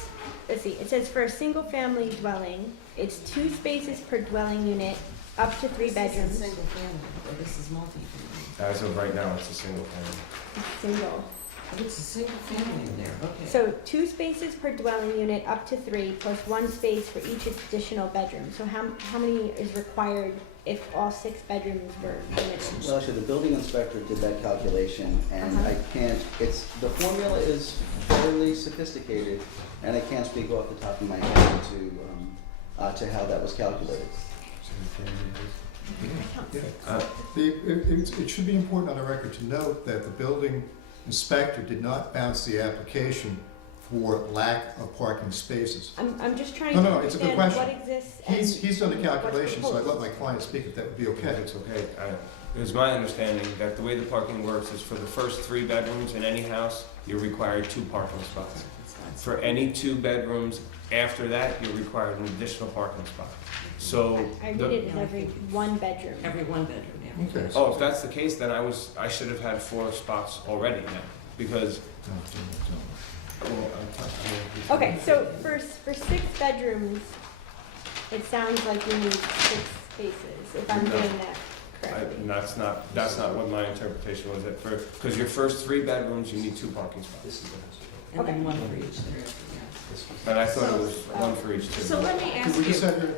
let's see, it says for a single-family dwelling, it's 2 spaces per dwelling unit, up to 3 This bedrooms. is single family, or this is multi-family. as of right now, it's a single family. Single. Oh, it's a single family in there, okay. So 2 spaces per dwelling unit, up to 3, plus 1 space for each additional bedroom. So how many is required if all 6 bedrooms were units? Well, actually, the building inspector did that calculation, and I can't, the formula is fairly sophisticated, and I can't speak off the top of my head to how that was calculated. It should be important on the record to note that the building inspector did not bounce the application for lack of parking spaces. I'm just trying No, to no, it's a good understand what question. exists and He's done the what's calculation, so I'd let proposed. my client speak if that would be okay. It's okay. It was my understanding that the way the parking works is for the first 3 bedrooms in any house, you're required 2 parking spots. For any 2 bedrooms after that, you're required an additional parking spot. So, I read the- it as every 1 bedroom. Every 1 bedroom, yeah. Okay. oh, if that's the case, then I should have had 4 spots already then, because. Okay, so for 6 bedrooms, it sounds like you need 6 spaces, if I'm No. doing that correctly. That's not what my interpretation was, because your first 3 bedrooms, you need 2 parking spots. And then 1 for each there, And I thought it was 1 for each too. So let me ask Could we just you, have your,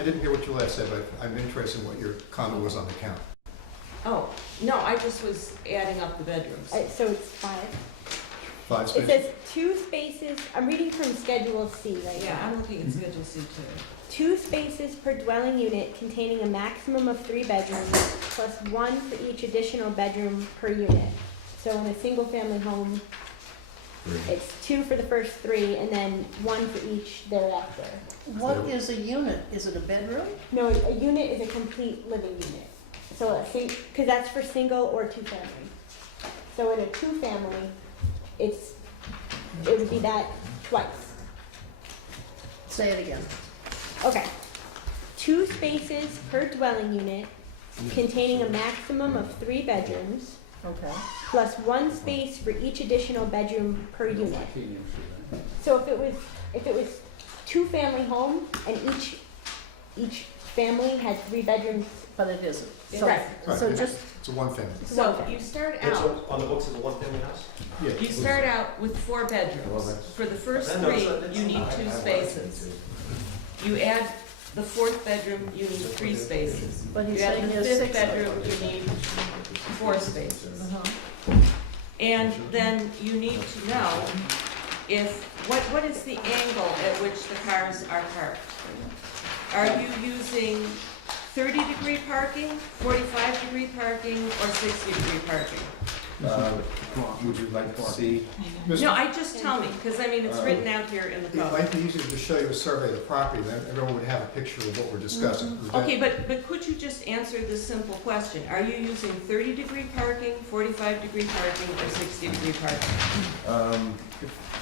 I didn't hear what you last said, but I'm interested in what your comment was on the count. oh, no, I just was adding up the bedrooms. So it's 5. 5 It spaces? says 2 spaces, I'm reading from Schedule C right Yeah, now. I'm looking at Schedule C too. 2 spaces per dwelling unit containing a maximum of 3 bedrooms, plus 1 for each additional bedroom per unit. So in a single-family home, it's 2 for the first 3, and then 1 for each thereafter. What is a unit? Is it a bedroom? No, a unit is a complete living unit. So because that's for single or 2 family. So in a 2 family, it would be that twice. Say it again. Okay. 2 spaces per dwelling unit containing a maximum of 3 bedrooms, Okay. plus 1 space for each additional bedroom per unit. So if it was 2-family home and each family had 3 bedrooms. But it isn't. So- Right, So it's- just, It's a one family. So you start out, On the books is a one-family house? Yeah. you start out with 4 bedrooms. For the first 3, you need 2 spaces. You add the 4th bedroom, you need 3 spaces. but he's You add saying the there's 5th 6. bedroom, you need 4 spaces. Uh-huh. And then you need to know what is the angle at which the cars are parked? Are you using 30-degree parking, 45-degree parking, or 60-degree parking? would you like to see? No, just tell me, because I mean, it's written out here in the It code. might be easier to show you a survey of the property, then everyone would have a picture of what we're discussing. Is that- Okay, but could you just answer this simple question? Are you using 30-degree parking, 45-degree parking, or 60-degree parking?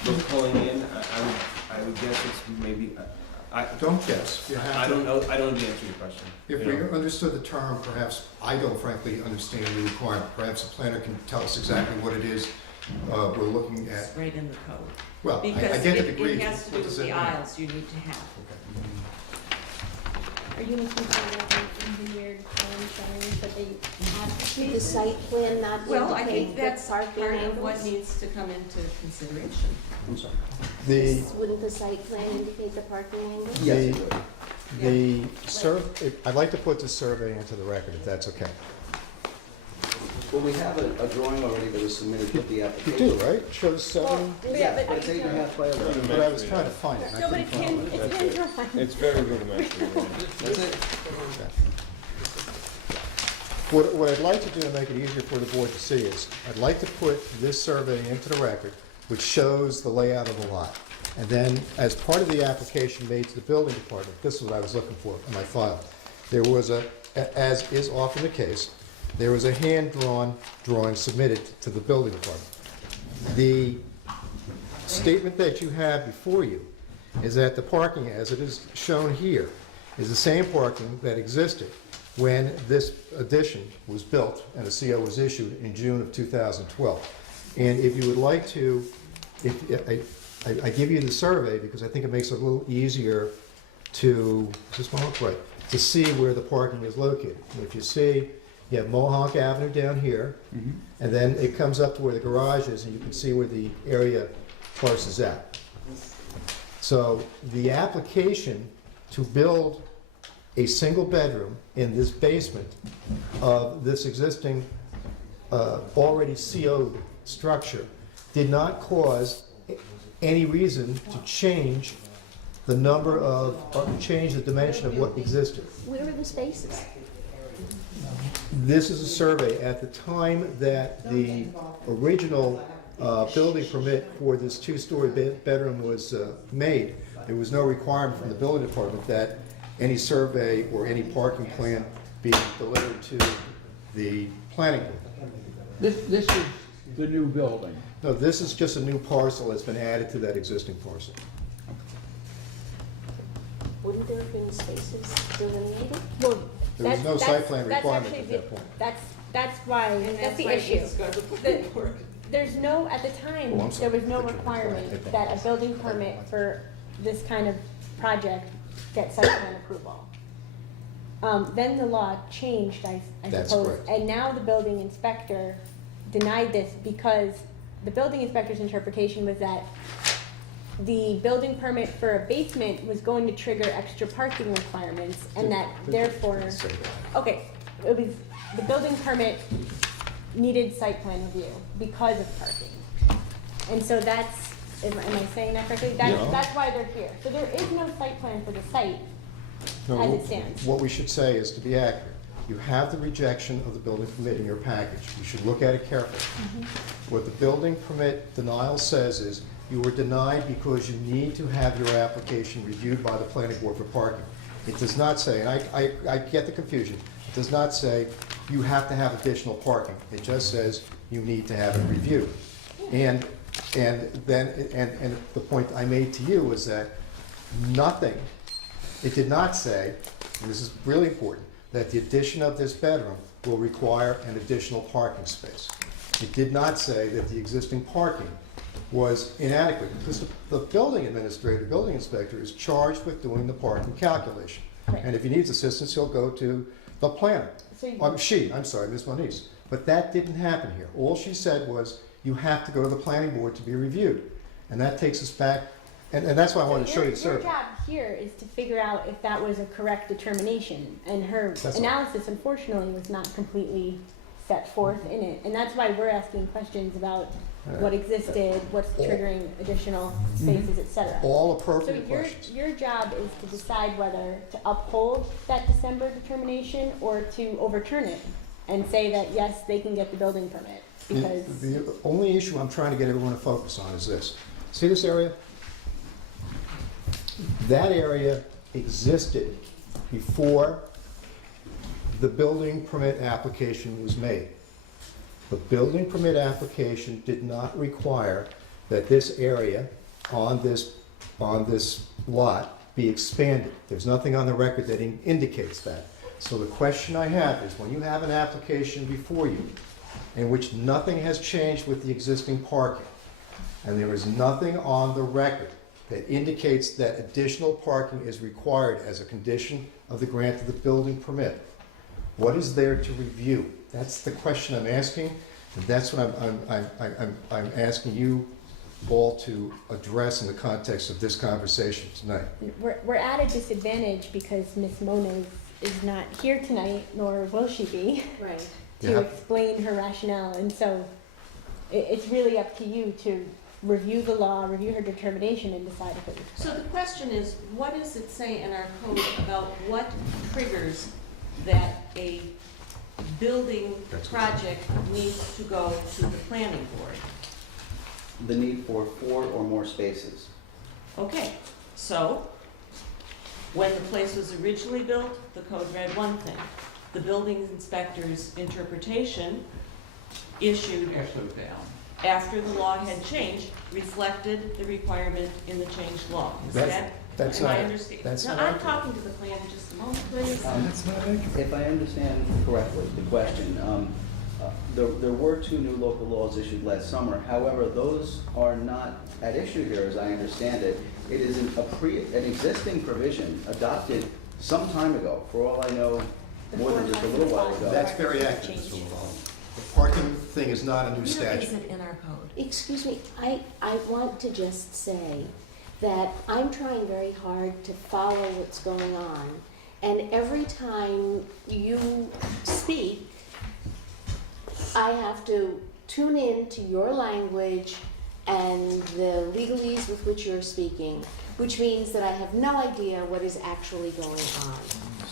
For pulling in, I would guess it's maybe, Don't guess. You have I to- don't know, I don't know the answer to your question. If you we know. understood the term, perhaps, I don't frankly understand the requirement. Perhaps a planner can tell us exactly what it is we're looking at. It's right in the code. Well, I Because get the degree. it has to do What does with it the mean? aisles you need to have. Are you looking for an engineered plan showing that they have The site plan not Well, I think indicate the that's part parking of what angles? needs to come into consideration. I'm sorry. Wouldn't the site plan indicate the parking angles? Yes, it would. I'd like to put the survey into the record, if that's okay. Well, we have a drawing already that was submitted with the You application. do, right? Shows 7, Yeah, But it's 8.5 by 11. but I was trying to find it. and I No, but couldn't it's find hand, it. it's hand drawn. It's very rudimentary. That's it. What I'd like to do to make it easier for the board to see is, I'd like to put this survey into the record, which shows the layout of the lot. And then, as part of the application made to the building department, this is what I was looking for in my file. There was as is often the case, there was a hand-drawn drawing submitted to the building department. The statement that you have before you is that the parking, as it is shown here, is the same parking that existed when this addition was built and a CO was issued in June of 2012. And if you would like to, I give you the survey because I think it makes it a little easier to, is this Mohawk? Right, to see where the parking is located. And if you see, you have Mohawk Avenue down here, and then it comes up to where the garage is, and you can see where the area parses out. So the application to build a single bedroom in this basement of this existing already CO'd structure did not cause any reason to change the number of, or change the dimension of what existed. Where are the spaces? This is a survey. At the time that the original building permit for this two-story bedroom was made, there was no requirement from the building department that any survey or any parking plan be delivered to the planning board. This is the new building. No, this is just a new parcel that's been added to that existing parcel. Wouldn't there have been spaces delineated? Well, There was no site plan that's requirement actually at the- that point. That's why, And that's the why issue. it's got the planning board. There's no, at the Oh, time, I'm sorry. there was no Put your requirement requirement. that a building permit for this kind of project get site plan approval. Then the law changed, I That's suppose, correct. and now the building inspector denied this because the building inspector's interpretation was that the building permit for a basement was going to trigger extra parking requirements, and that therefore, Say that. okay, it was, the building permit needed site plan review because of parking. And so that's, am I saying that correctly? Yeah. That's why they're here. So there is no site plan for the site No, as it stands. What we should say is, to be accurate, you have the rejection of the building permit in your package. You should look at it carefully. Mm-hmm. What the building permit denial says is, you were denied because you need to have your application reviewed by the planning board for parking. It does not say, and I get the confusion, it does not say you have to have additional parking. It just says you need to have it reviewed. And the point I made to you was that nothing, it did not say, and this is really important, that the addition of this bedroom will require an additional parking space. It did not say that the existing parking was inadequate, because the building administrator, building inspector is charged with doing the parking calculation. Right. And if he needs assistance, he'll go to the planner. So you- I'm sorry, Ms. Moniz. But that didn't happen here. All she said was, you have to go to the planning board to be reviewed. And that takes us back, and that's why I wanted to show you the Your survey. job here is to figure out if that was a correct determination, and her That's all. analysis unfortunately was not completely set forth in it, and that's why we're asking questions about what existed, what's triggering additional spaces, et cetera. All So appropriate questions. your job is to decide whether to uphold that December determination or to overturn it. and say that, yes, they can get the building permit, because, The only issue I'm trying to get everyone to focus on is this. See this area? That area existed before the building permit application was made. The building permit application did not require that this area on this lot be expanded. There's nothing on the record that indicates that. So the question I have is, when you have an application before you in which nothing has changed with the existing parking, and there is nothing on the record that indicates that additional parking is required as a condition of the grant of the building permit, what is there to review? That's the question I'm asking, and that's what I'm asking you all to address in the context of this conversation tonight. we're at a disadvantage because Ms. Moniz is not here tonight, nor will she be, Right. to Yeah. explain her rationale, and so it's really up to you to review the law, review her determination, and decide if it was. So the question is, what does it say in our code about what triggers that a building project needs to go to the planning board? The need for 4 or more spaces. Okay, so when the place was originally built, the code read one thing. The building inspector's interpretation issued Pass those down. after the law had changed reflected the requirement in the changed law. Is That's am I not- understanding? that's Now, not I'm accurate. talking to the plan just a moment, please. That's not accurate. If I understand correctly, the question, there were 2 new local laws issued last summer. However, those are not at issue here, as I understand it. It is an existing provision adopted some time ago, for all I know, more than just a little while ago. That's very accurate, Mr. Lavalley. The parking thing is not a new Where is statute. it in our code? Excuse me, I want to just say that I'm trying very hard to follow what's going on. And every time you speak, I have to tune in to your language and the legalese with which you're speaking, which means that I have no idea what is actually going on.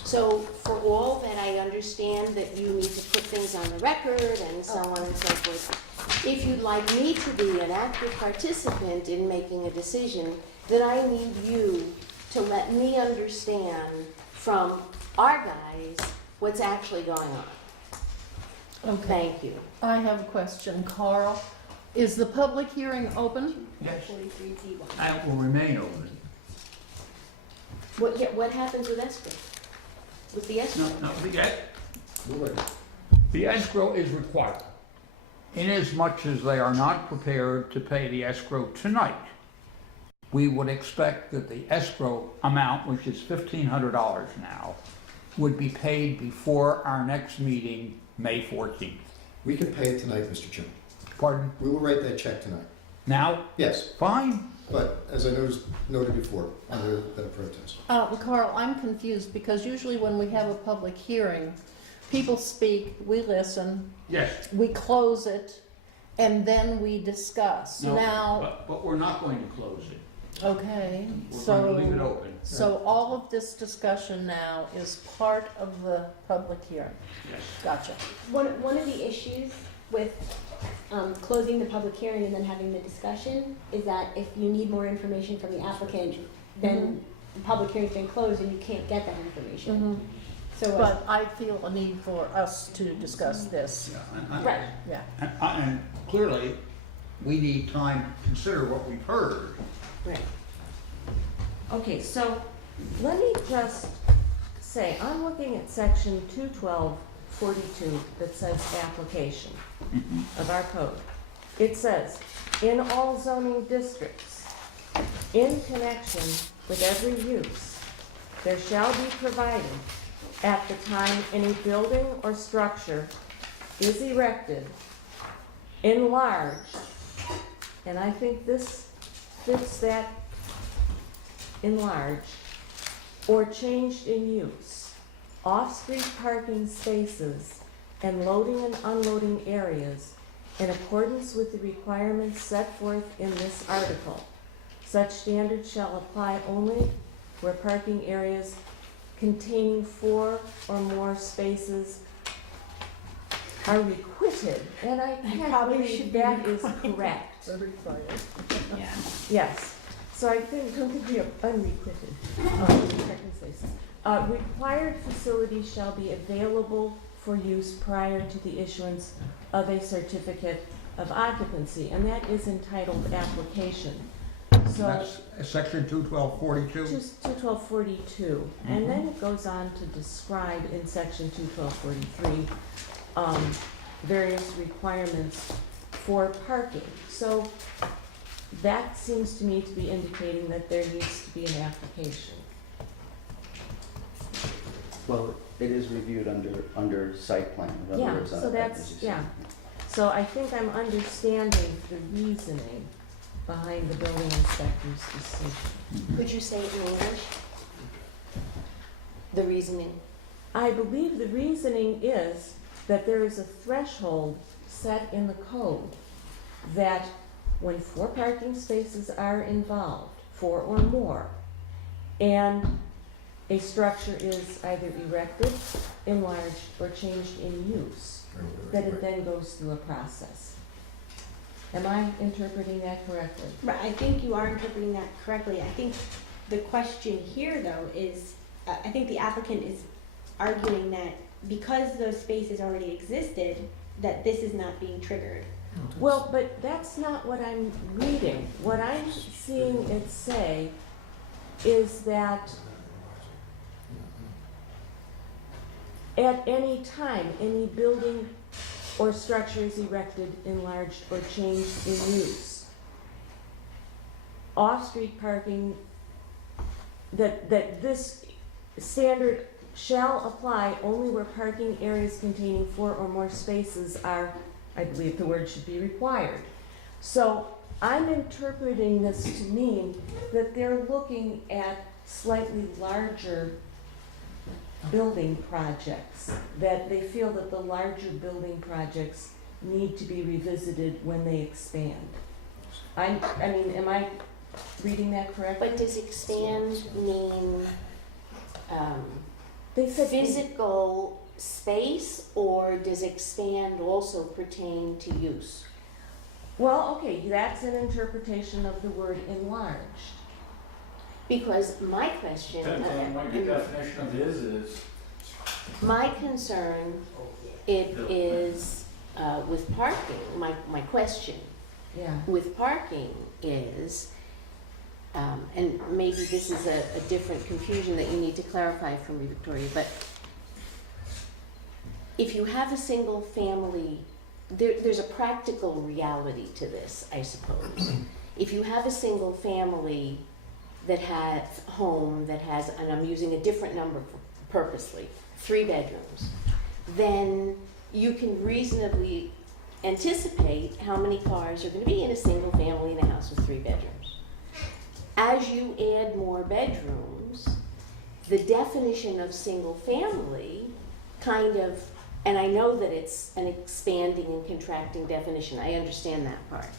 So for all that I understand that you need to put things on the record and so on and so forth, if you'd like me to be an active participant in making a decision, then I need you to let me understand from our guys what's actually going on. Okay, Thank you. I have a question. Carl, is the public hearing open? Yes, 43T1. and will remain open. What happens with escrow? With the escrow? The escrow is required, inasmuch as they are not prepared to pay the escrow tonight. We would expect that the escrow amount, which is $1,500 now, would be paid before our next meeting, May 14th. We can pay it tonight, Mr. Chairman. Pardon? We will write that check tonight. Now? Yes, Fine. but as I noted before, under that protest. Carl, I'm confused because usually when we have a public hearing, people speak, we listen, Yes. we close it, and then we discuss. No, Now, but we're not going to close it. okay, We're going to leave it so, open. so all of this discussion now is part of the public hearing. Yes. Gotcha. One of the issues with closing the public hearing and then having the discussion is that if you need more information from the applicant, then the public hearing's been closed and you can't get that information. So, But I feel a need for us to discuss this. Yeah, and- right, Yeah. And clearly, we need time to consider what we've heard. Right. Okay, so let me just say, I'm looking at section 212.42 that says application of our code. It says, in all zoning districts, in connection with every use, there shall be provided at the time any building or structure is erected, enlarged, and I think this fits that enlarged, or changed in use, off-street parking spaces and loading and unloading areas in accordance with the requirements set forth in this article. Such standards shall apply only where parking areas containing 4 or more spaces are requited, and I can't Probably believe should be that is correct. Yeah. Yes, so I think, don't think we have unrequited, parking spaces. Required facilities shall be available for use prior to the issuance of a certificate of occupancy, and that is entitled application. So, That's section 21242. 21242, and then it goes on to describe in section 21243, various requirements for parking. So that seems to me to be indicating that there needs to be an application. Well, it is reviewed under site plan. In other Yeah, words, so as that's, you said. yeah. So I think I'm understanding the reasoning behind the building inspector's decision. Could you say it in English? The reasoning. I believe the reasoning is that there is a threshold set in the code that when 4 parking spaces are involved, 4 or more, and a structure is either erected, enlarged, or changed in use, that it then goes through a process. Am I interpreting that correctly? Right, I think you are interpreting that correctly. I think the question here, though, is, I think the applicant is arguing that because those spaces already existed, that this is not being triggered. Well, but that's not what I'm reading. What I'm seeing it say is that at any time, any building or structure is erected, enlarged, or changed in use. Off-street parking, that this standard shall apply only where parking areas containing 4 or more spaces are, I believe the word should be required. So I'm interpreting this to mean that they're looking at slightly larger building projects, that they feel that the larger building projects need to be revisited when they expand. I mean, am I reading that correctly? But does expand mean They said physical space, or does expand also pertain to use? Well, okay, that's an interpretation of the word enlarged. Because my question, what your definition of is. my concern, it is with parking, my question Yeah. with parking is, and maybe this is a different confusion that you need to clarify for me, Victoria, but if you have a single family, there's a practical reality to this, I suppose. If you have a single family that has home that has, and I'm using a different number purposely, 3 bedrooms, then you can reasonably anticipate how many cars are going to be in a single family in a house with 3 bedrooms. As you add more bedrooms, the definition of single family kind of, and I know that it's an expanding and contracting definition, I understand that part.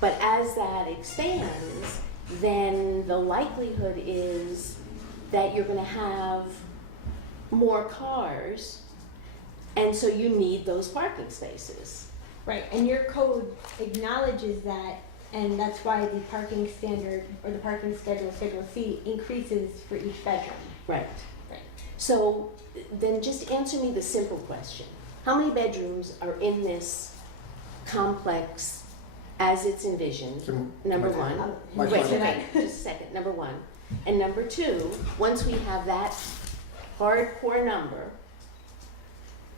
But as that expands, then the likelihood is that you're going to have more cars, and so you need those parking spaces. Right, and your code acknowledges that, and that's why the parking standard or the parking schedule, Schedule C, increases for each bedroom. Right. Right. So then just answer me the simple question. How many bedrooms are in this complex as it's envisioned? Number one. My Wait, question- just a second. Number one. And number two, once we have that hardcore number,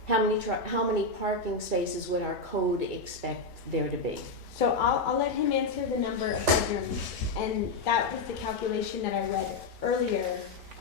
how many parking spaces would our code expect there to be? So I'll let him answer the number of bedrooms, and that was the calculation that I read earlier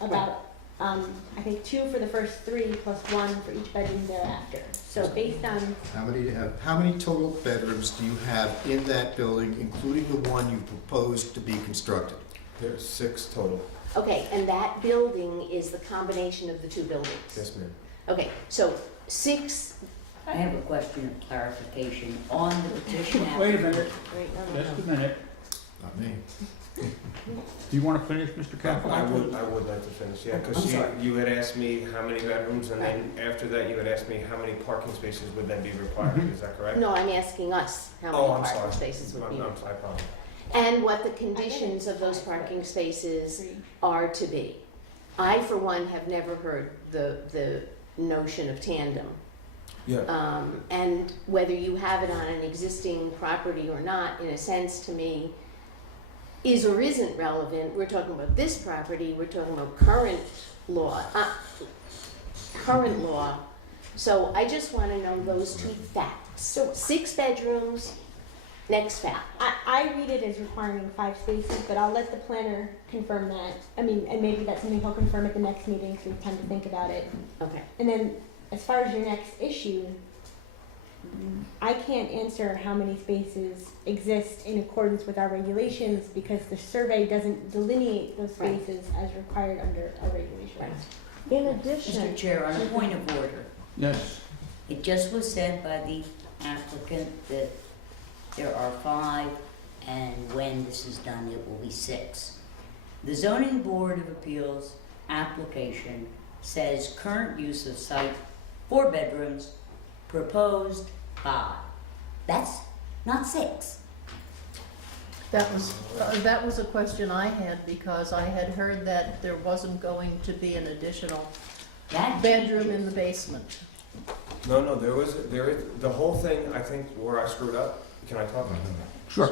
about, I think 2 for the first 3 plus 1 for each bedroom thereafter. So based on, How many total bedrooms do you have in that building, including the one you proposed to be constructed? There's 6 total. Okay, and that building is the combination of the 2 buildings? Yes, ma'am. Okay, so 6, I have a question of clarification on the petition Wait a application. minute, Wait, no. just a minute. Not me. Do you want to finish, Mr. Kaplan? I would like to finish, yeah, I'm because sorry. you had asked me how many bedrooms, and then after that, you had asked me how many parking spaces would then be required, is that correct? No, I'm asking us how Oh, many I'm parking sorry. spaces would be. I'm sorry, I apologize. And what the conditions of those parking spaces are to be. I, for one, have never heard the notion of tandem. Yeah. And whether you have it on an existing property or not, in a sense, to me, is or isn't relevant. We're talking about this property, we're talking about current law. So I just want to know those two facts. So 6 bedrooms, next fact. I read it as requiring 5 spaces, but I'll let the planner confirm that. I mean, and maybe that's something he'll confirm at the next meeting, so you have time to think about it. Okay. And then, as far as your next issue, I can't answer how many spaces exist in accordance with our regulations because the survey doesn't delineate those Right. spaces as required under our regulations. In addition, Mr. Chair, on a point of order, Yes. it just was said by the applicant that there are 5, and when this is done, it will be 6. The Zoning Board of Appeals application says current use of site 4 bedrooms, proposed 5. That's not 6. That was a question I had because I had heard that there wasn't going to be an additional That bedroom in the basement. No, there is, the whole thing, I think, where I screwed up, can I talk? Sure.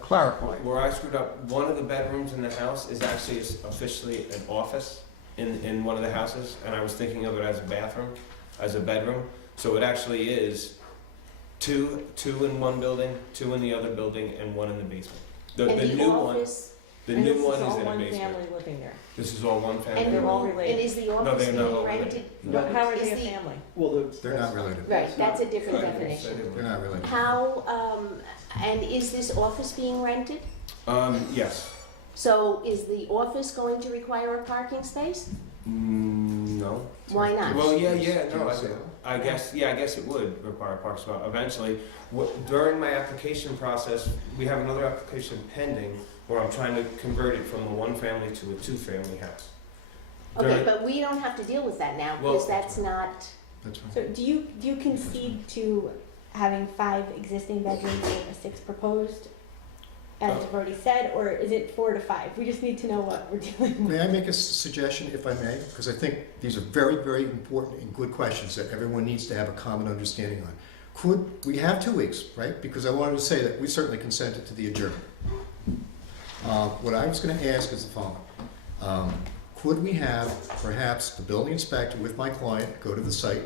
Clarify. Where I screwed up, one of the bedrooms in the house is actually officially an office in one of the houses, and I was thinking of it as a bathroom, as a bedroom. So it actually is two in one building, 2 in the other building, and 1 in the basement. The And new one, office, the and new this one is is all in a one basement. family living there. This is all one family. and they're all and related. is the No, office they're not being all rented? related. No. How are they Is a the- family? Well, They're not related. Right, that's a different Right. definition. They're not related. How, and is this office being rented? Yes. So is the office going to require a parking space? No. Why not? Well, yeah, no, So- I guess it would require a parking spot eventually. During my application process, we have another application pending where I'm trying to convert it from a 1-family to a 2-family house. Okay, During- but we don't have to deal with that now, Well- because that's not, That's fine. So do you concede to having 5 existing bedrooms and a 6th proposed, as I've already said, or is it 4 to 5? We just need to know what we're dealing with. May I make a suggestion, if I may? Because I think these are very, very important and good questions that everyone needs to have a common understanding on. We have 2 weeks, right? Because I wanted to say that we certainly consented to the adjournment. What I was going to ask is the following. Could we have perhaps the building inspector with my client go to the site,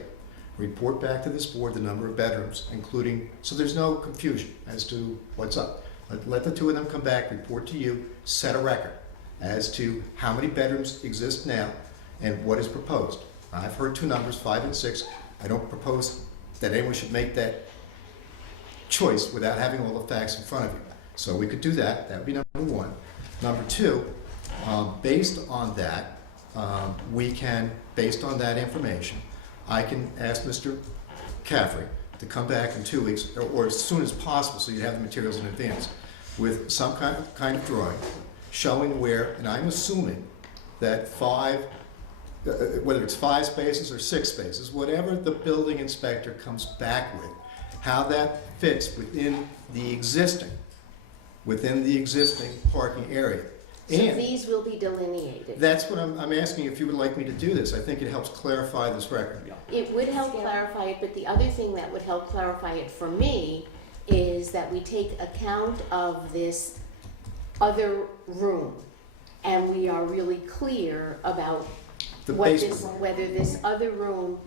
report back to this board the number of bedrooms, including, so there's no confusion as to what's up. Let the 2 of them come back, report to you, set a record as to how many bedrooms exist now and what is proposed. I've heard 2 numbers, 5 and 6. I don't propose that anyone should make that choice without having all the facts in front of you. So we could do that. That would be number 1. Number 2, based on that, we can, based on that information, I can ask Mr. Caffrey to come back in 2 weeks, or as soon as possible, so you have the materials in advance, with some kind of drawing showing where, and I'm assuming that 5, whether it's 5 spaces or 6 spaces, whatever the building inspector comes back with, how that fits within the existing parking area. so And these will be delineated. that's what I'm asking, if you would like me to do this. I think it helps clarify this record. It would help clarify it, but the other thing that would help clarify it for me is that we take account of this other room, and we are really clear about The what basement this, room. whether this other room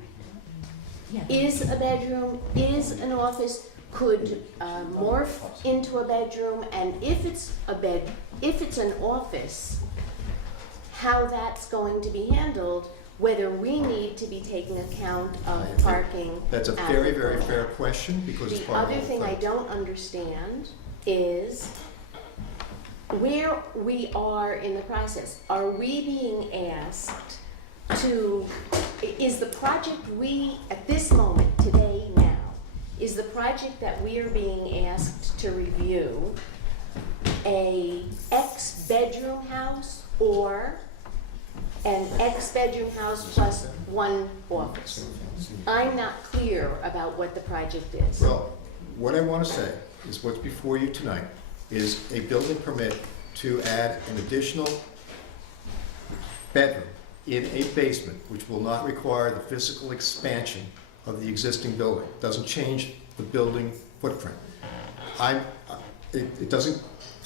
is a bedroom, is an office, could morph into a bedroom, and if it's an office, how that's going to be handled, whether we need to be taking account of parking. That's a at very, the very building. fair question, because it's The part of the other whole thing I don't understand is where we are in the process. Are we being asked to, is the project we, at this moment, today, now, is the project that we are being asked to review a X-bedroom house or an X-bedroom house plus one office? I'm not clear about what the project is. Well, what I want to say is what's before you tonight is a building permit to add an additional bedroom in a basement, which will not require the physical expansion of the existing building. Doesn't change the building footprint. It doesn't.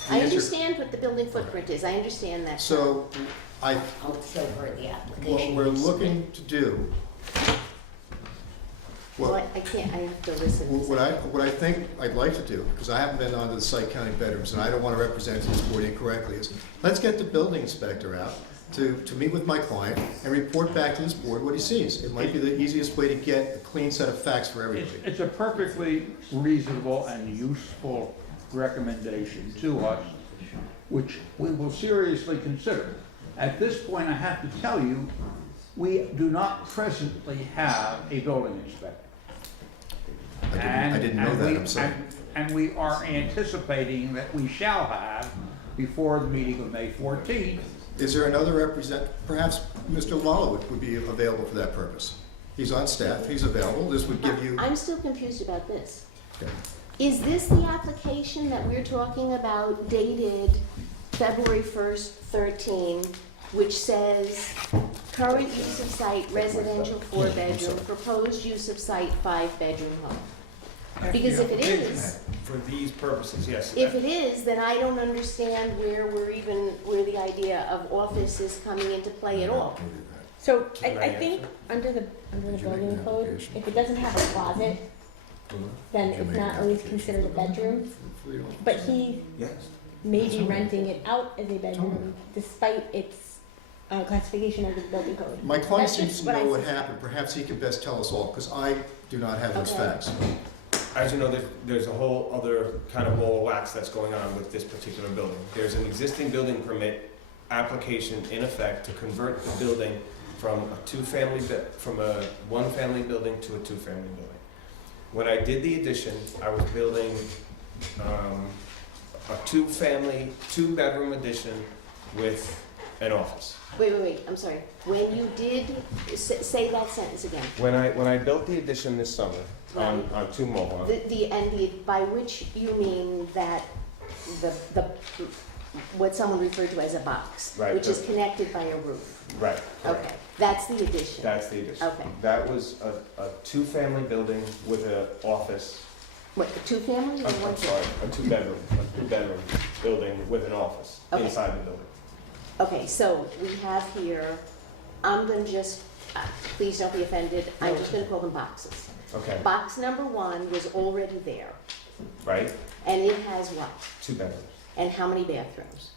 I understand what the building footprint is, I understand that. So, I'll show her the what application. we're looking to do, Well, what, I can't, I have to listen. what I think I'd like to do, because I haven't been onto the site counting bedrooms, and I don't want to represent this board incorrectly, is let's get the building inspector out to meet with my client and report back to this board what he sees. It might be the easiest way to get a clean set of facts for everybody. It's a perfectly reasonable and useful recommendation to us, which we will seriously consider. At this point, I have to tell you, we do not presently have a building inspector. I didn't know that, I'm sorry. And we are anticipating that we shall have before the meeting of May 14th. Is there another perhaps Mr. Lawler would be available for that purpose? He's on staff, he's available, this would give you. I'm still confused about this. Okay. Is this the application that we're talking about dated February 1st, 13, which says current use of site residential 4-bedroom, proposed use of site 5-bedroom home? Because if it is, For these purposes, yes. if it is, then I don't understand where the idea of office is coming into play at all. So I think under the building code, if it doesn't have a closet, then it's not always considered a bedroom. But he Yes. may be renting it out as a bedroom despite its classification under the building code. My client That's seems just to what I know what suspect. happened, perhaps he can best tell us all, because I do not have those Okay. facts. As you know, there's a whole other kind of ball of wax that's going on with this particular building. There's an existing building permit application in effect to convert the building from from a one-family building to a two-family building. When I did the addition, I was building a two-bedroom addition with an office. Wait, I'm sorry. When you did, say that sentence again. When I built the addition this summer on 2 Mohawk, By which you mean that the what someone referred to as a box, Right, which is connected by a roof. right, correct. Okay, that's the addition. That's the addition. Okay. That was a two-family building with an office. What, the two-family or I'm one? sorry, a two-bedroom building with an office Okay. inside the building. Okay, so we have here, I'm gonna just, please don't be offended, I'm just gonna call them boxes. Okay, Box number 1 was already there, right? and it has what? 2 bedrooms, And how many bathrooms?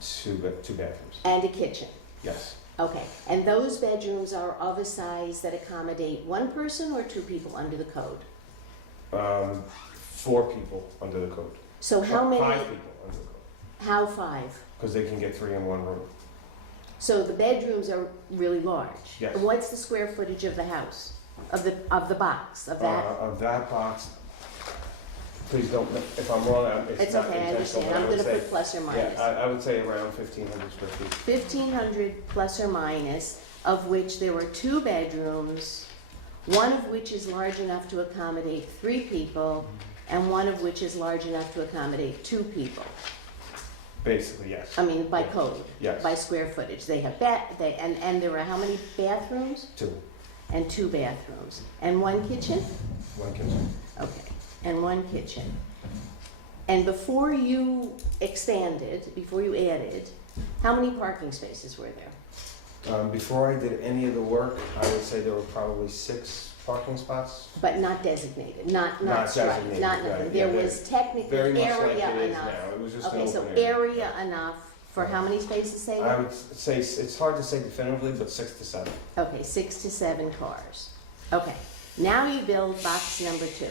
two bathrooms. And a kitchen. Yes. Okay, and those bedrooms are of a size that accommodate one person or 2 people under the code? 4 people under the code. So how many? 5 people under the code, How 5? because they can get 3 in one room. So the bedrooms are really large? Yes. And what's the square footage of the house? Of the box, of that? Of that box, please don't, if I'm wrong, it's It's not okay, I intentional, understand, but I I'm would gonna say, put plus or minus. yeah, I would say around 1,500 square feet. 1,500 plus or minus, of which there were 2 bedrooms, one of which is large enough to accommodate 3 people, and one of which is large enough to accommodate 2 people. Basically, yes. I mean, by code, Yes. by square footage. They have and there were how many bathrooms? 2, And 2 bathrooms. And 1 kitchen? 1 kitchen. Okay, and 1 kitchen. And before you expanded, before you added, how many parking spaces were there? Before I did any of the work, I would say there were probably 6 parking spots. But not designated, not Not striped, designated, not right, nothing. yeah, There was technically Very much like area it is enough. now. It was just an Okay, so open area. area enough for how many spaces, say? I would say, it's hard to say definitively, but 6 to 7. Okay, 6 to 7 cars. Okay, now you build box number 2.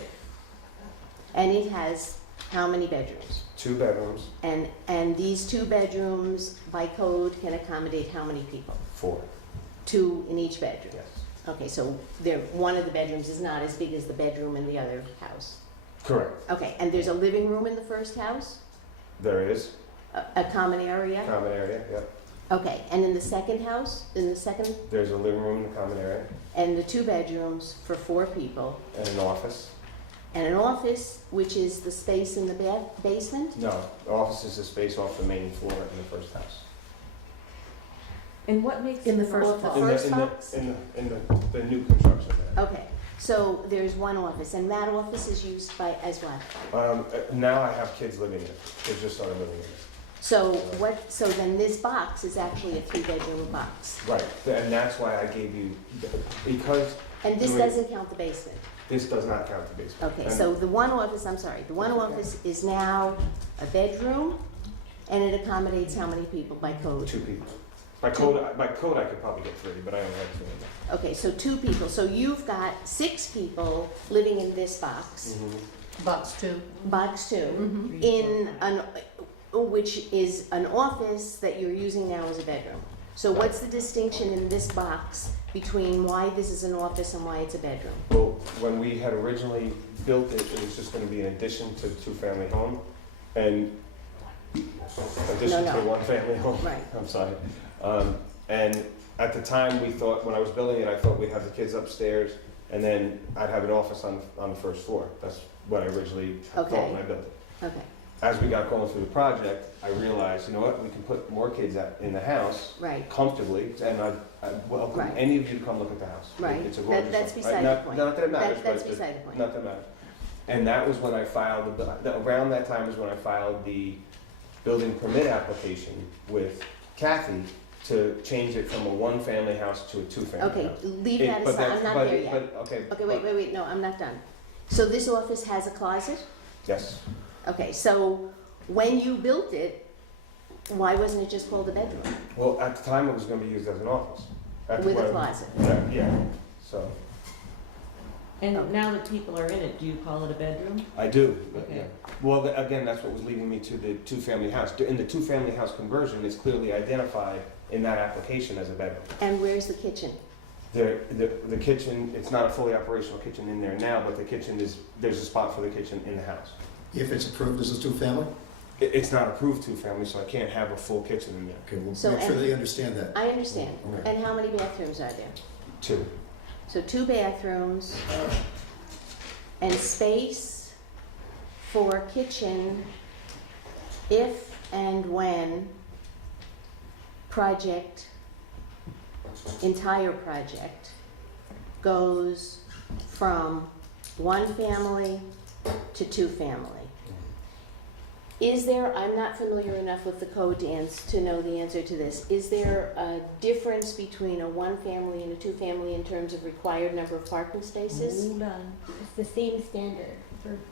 And it has how many bedrooms? 2 bedrooms, And these 2 bedrooms by code can accommodate how many people? 4, 2 in each bedroom? yes. Okay, so one of the bedrooms is not as big as the bedroom in the other house? Correct. Okay, and there's a living room in the first house? There is. A common area? Common area, yep. Okay, and in the second house, There's a living room in the common area, and the 2 bedrooms for 4 people, and an office. and an office, which is the space in the basement? No, the office is a space off the main floor in the first house. And what makes In the it first Well, the box. first box? In the new construction there. Okay, so there's one office, and that office is used by, as what? Now I have kids living in it. They just started living in it. So then this box is actually a 3-bedroom box, Right, and that's why I gave you, because and this Right. doesn't count the basement? this does not count the basement. Okay, And- so the one office, I'm sorry, the one office is now a bedroom, and it accommodates how many people by code? 2 people. By code, I could probably get 3, but I only have 2 in Okay, so 2 people, so you've got 6 people living in this box, there. Box 2. box 2, Mm-hmm. in which is an office that you're using now as a bedroom. So what's the distinction in this box between why this is an office and why it's a bedroom? Well, when we had originally built it, it was just gonna be an addition to the 2-family home, and addition No, to no. the 1-family home. Right. I'm sorry. And at the time, we thought, when I was building it, I thought we'd have the kids upstairs, and then I'd have an office on the first floor. That's what I originally thought Okay. when I built it. Okay, As we got going through the project, I realized, you know what, we can put more kids in the house right, comfortably, and I welcome Right. any of you to come look at the house. right. It's a gorgeous That's house. beside Not- the point. Not that it matters, That's but beside the point. not that it matters. And that was when I filed, around that time is when I filed the building permit application with Kathy to change it from a 1-family house to a 2-family Okay, house. leave It- that but aside, that's- I'm not but- there yet. But, okay. Okay, wait, no, I'm not done. So this office has a closet? Yes. Okay, so when you built it, why wasn't it just called a bedroom Well, at the time, it was gonna be used as an office. At the with a when- closet? Yeah, so, And now that people are in it, do you call it a bedroom? I do, but, Okay. yeah. Well, again, that's what was leading me to the 2-family house. In the 2-family house conversion, it's clearly identified in that application as a bedroom. And where's the kitchen? The kitchen, it's not a fully operational kitchen in there now, but the kitchen is, there's a spot for the kitchen in the house. If it's approved as a 2-family? It's not approved 2-family, so I can't have a full kitchen in there. Okay, we'll So, make sure and- they understand that. I understand. Okay. And how many bathrooms are there? 2. So 2 bathrooms and space for kitchen if and when entire project goes from 1-family to 2-family. Is there, I'm not familiar enough with the code to know the answer to this. Is there a difference between a 1-family and a 2-family in terms of required number of parking spaces? Hold on. It's the same standard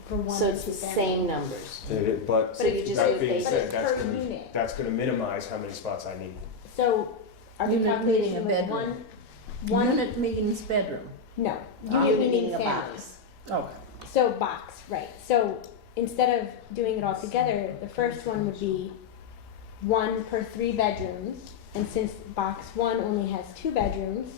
for one So and it's the 2 same numbers. But So you just that do being basic. said, But it's per unit. that's gonna minimize how many spots I need. So are we Unit meaning calculating a with bedroom. one? Unit means bedroom. No, Unit unit meaning meaning a family. box. Okay. So box, right. So instead of doing it all together, the first one would be 1 per 3 bedrooms. And since box 1 only has 2 bedrooms,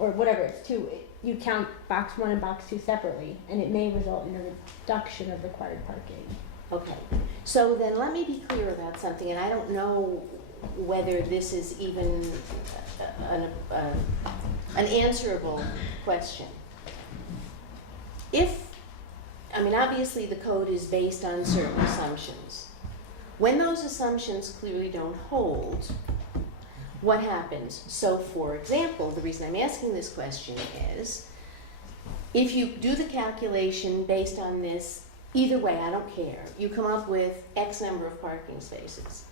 or whatever, it's 2, you count box 1 and box 2 separately, and it may result in a reduction of required parking. Okay, so then let me be clear about something, and I don't know whether this is even an answerable question. Obviously the code is based on certain assumptions. When those assumptions clearly don't hold, what happens? So for example, the reason I'm asking this question is, if you do the calculation based on this, either way, I don't care, you come up with X number of parking spaces.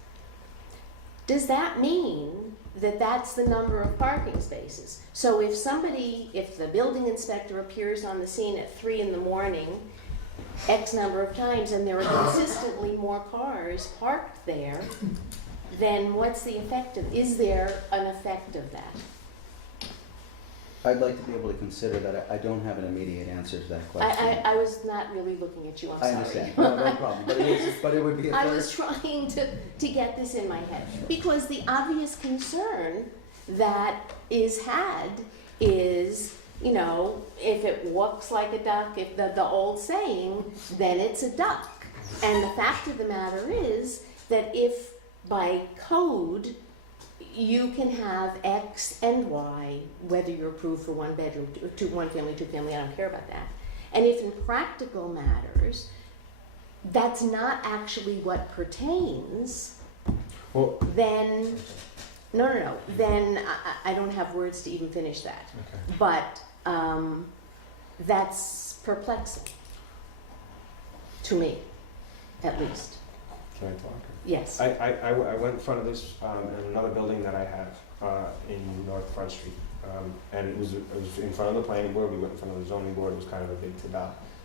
Does that mean that that's the number of parking spaces? So if the building inspector appears on the scene at 3 in the morning, X number of times, and there are consistently more cars parked there, then what's the effect of, is there an effect of that? I'd like to be able to consider that. I don't have an immediate answer to that question. I was not really looking at you, I'm I sorry. understand. No problem. But it would be a I fair- was trying to get this in my head, because the obvious concern that is had is, if it walks like a duck, if the old saying, then it's a duck. And the fact of the matter is that if by code, you can have X and Y, whether you're approved for one bedroom, one family, two family, I don't care about that. And if in practical matters, that's not actually what pertains, Well, then, no, then I don't have words to even finish that. okay. But that's perplexing, to me, at least. Can I talk? Yes. I went in front of this in another building that I have in North Front Street. And it was in front of the planning board, we went in front of the zoning board, it was kind of a big to-do.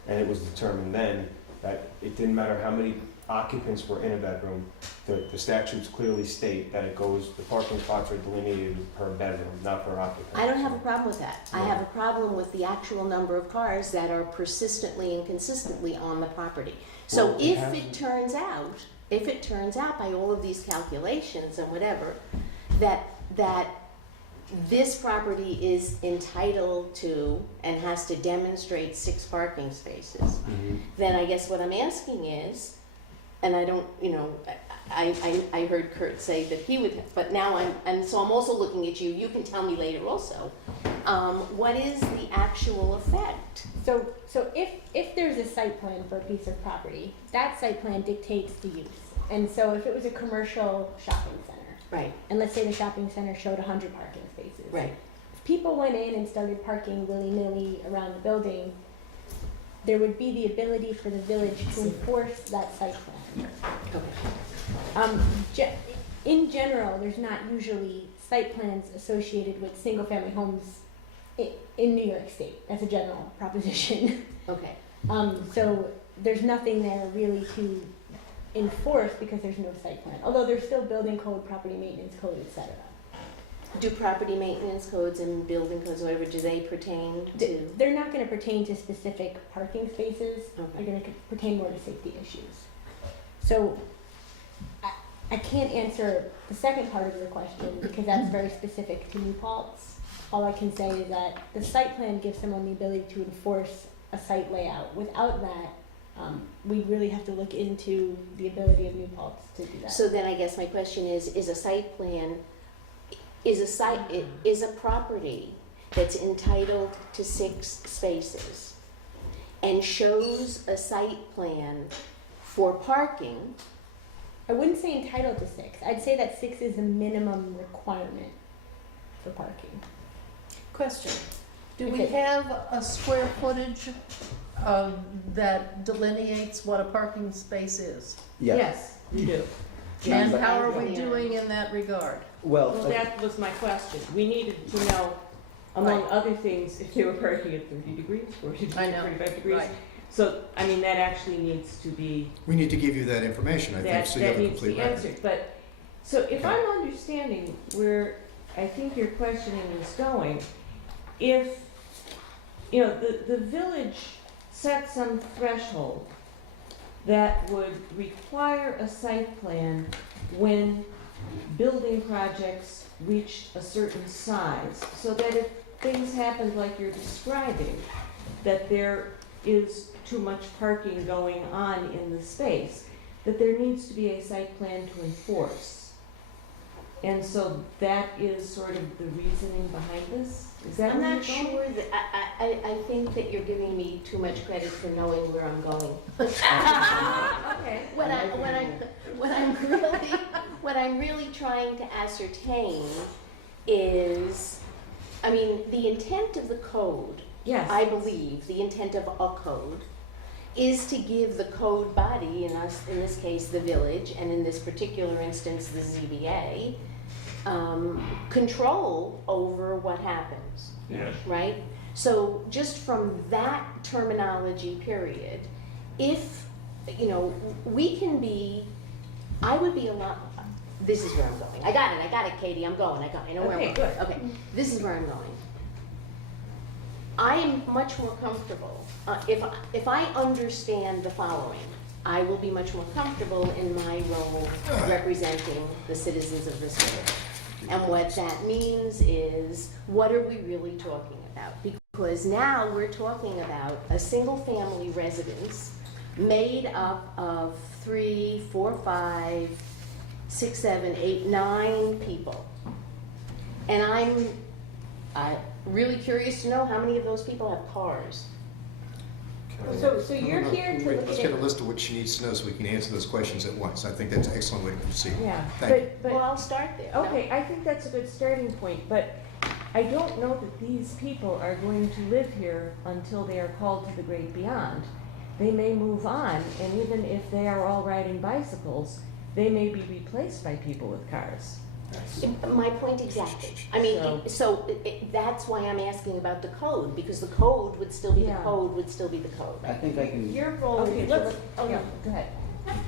And it was determined then that it didn't matter how many occupants were in a bedroom, the statutes clearly state that it goes, the parking spots are delineated per bedroom, not per occupant. I don't have a problem with that. I have a problem with the actual number of cars that are persistently and consistently on the property. So Well, if it turns out by all of these calculations and whatever, that this property is entitled to and has to demonstrate 6 parking spaces, Mhm. then I guess what I'm asking is, and I don't, I heard Kurt say that he would, but now so I'm also looking at you, you can tell me later also, what is the actual effect? So if there's a site plan for a piece of property, that site plan dictates the use. And so if it was a commercial shopping center, Right, and let's say the shopping center showed 100 parking spaces. right. If people went in and started parking willy-nilly around the building, there would be the ability for the village to enforce that site plan. Okay. In general, there's not usually site plans associated with single-family homes in New York State. That's a general proposition. Okay. So there's nothing there really to enforce because there's no site plan. Although there's still building code, property maintenance code, etc. Do property maintenance codes and building codes, whatever, do they pertain to? They're not going to pertain to specific parking spaces. Okay. They're going to pertain more to safety issues. So I can't answer the second part of your question because that's very specific to New Paltz. All I can say is that the site plan gives someone the ability to enforce a site layout. Without that, we really have to look into the ability of New Paltz to do that. So then I guess my question is a site plan, is a property that's entitled to 6 spaces and shows a site plan for parking? I wouldn't say entitled to 6. I'd say that 6 is a minimum requirement for parking. Question, do we Okay. have a square footage that delineates what a parking space is? Yeah. Yes, we do. And But- how are we doing in that regard? Well, Well, that was my question. We needed to know, among Right. other things, if they were parking at 30 degrees, 40 degrees, I know, 45 degrees. right. So, I mean, that actually needs to be, We need to give you that information, I think, that so you have a needs to complete be record. answered. But, so if I'm understanding where I think your questioning is going, if, the village set some threshold that would require a site plan when building projects reached a certain size, so that if things happened like you're describing, that there is too much parking going on in the space, that there needs to be a site plan to enforce. And so that is sort of the reasoning behind this? Is that I'm where not you're going? sure that, I think that you're giving me too much credit for knowing where I'm going. Okay. What I'm really trying to ascertain is, I mean, the intent of the code, Yes. I believe, the intent of a code, is to give the code body, in this case, the village, and in this particular instance, the ZBA, control over what happens, Yes. right? So just from that terminology period, if, we can be, I would be a lot, this is where I'm going. I got it, Katie, I know where I'm Okay, going. good. Okay, this is where I'm going. I am much more comfortable, if I understand the following, I will be much more comfortable in my role representing the citizens of this village. And what that means is, what are we really talking about? Because now we're talking about a single-family residence made up of 3, 4, 5 6, 7, 8, 9 people. And I'm really curious to know how many of those people have cars. So you're here to look Let's at get a it. list of what she needs to know so we can answer those questions at once. I think that's an excellent way to proceed. Yeah, Thank you. but, Well, I'll start there. okay, I think that's a good starting point, but I don't know that these people are going to live here until they are called to the great beyond. They may move on, and even if they are all riding bicycles, they may be replaced by people with cars. My point exactly. I mean, So- that's why I'm asking about the code, because the code would still be the Yeah. code, would still be the code. I think I can, Your role Okay, is let's, to, oh yeah, no, go ahead.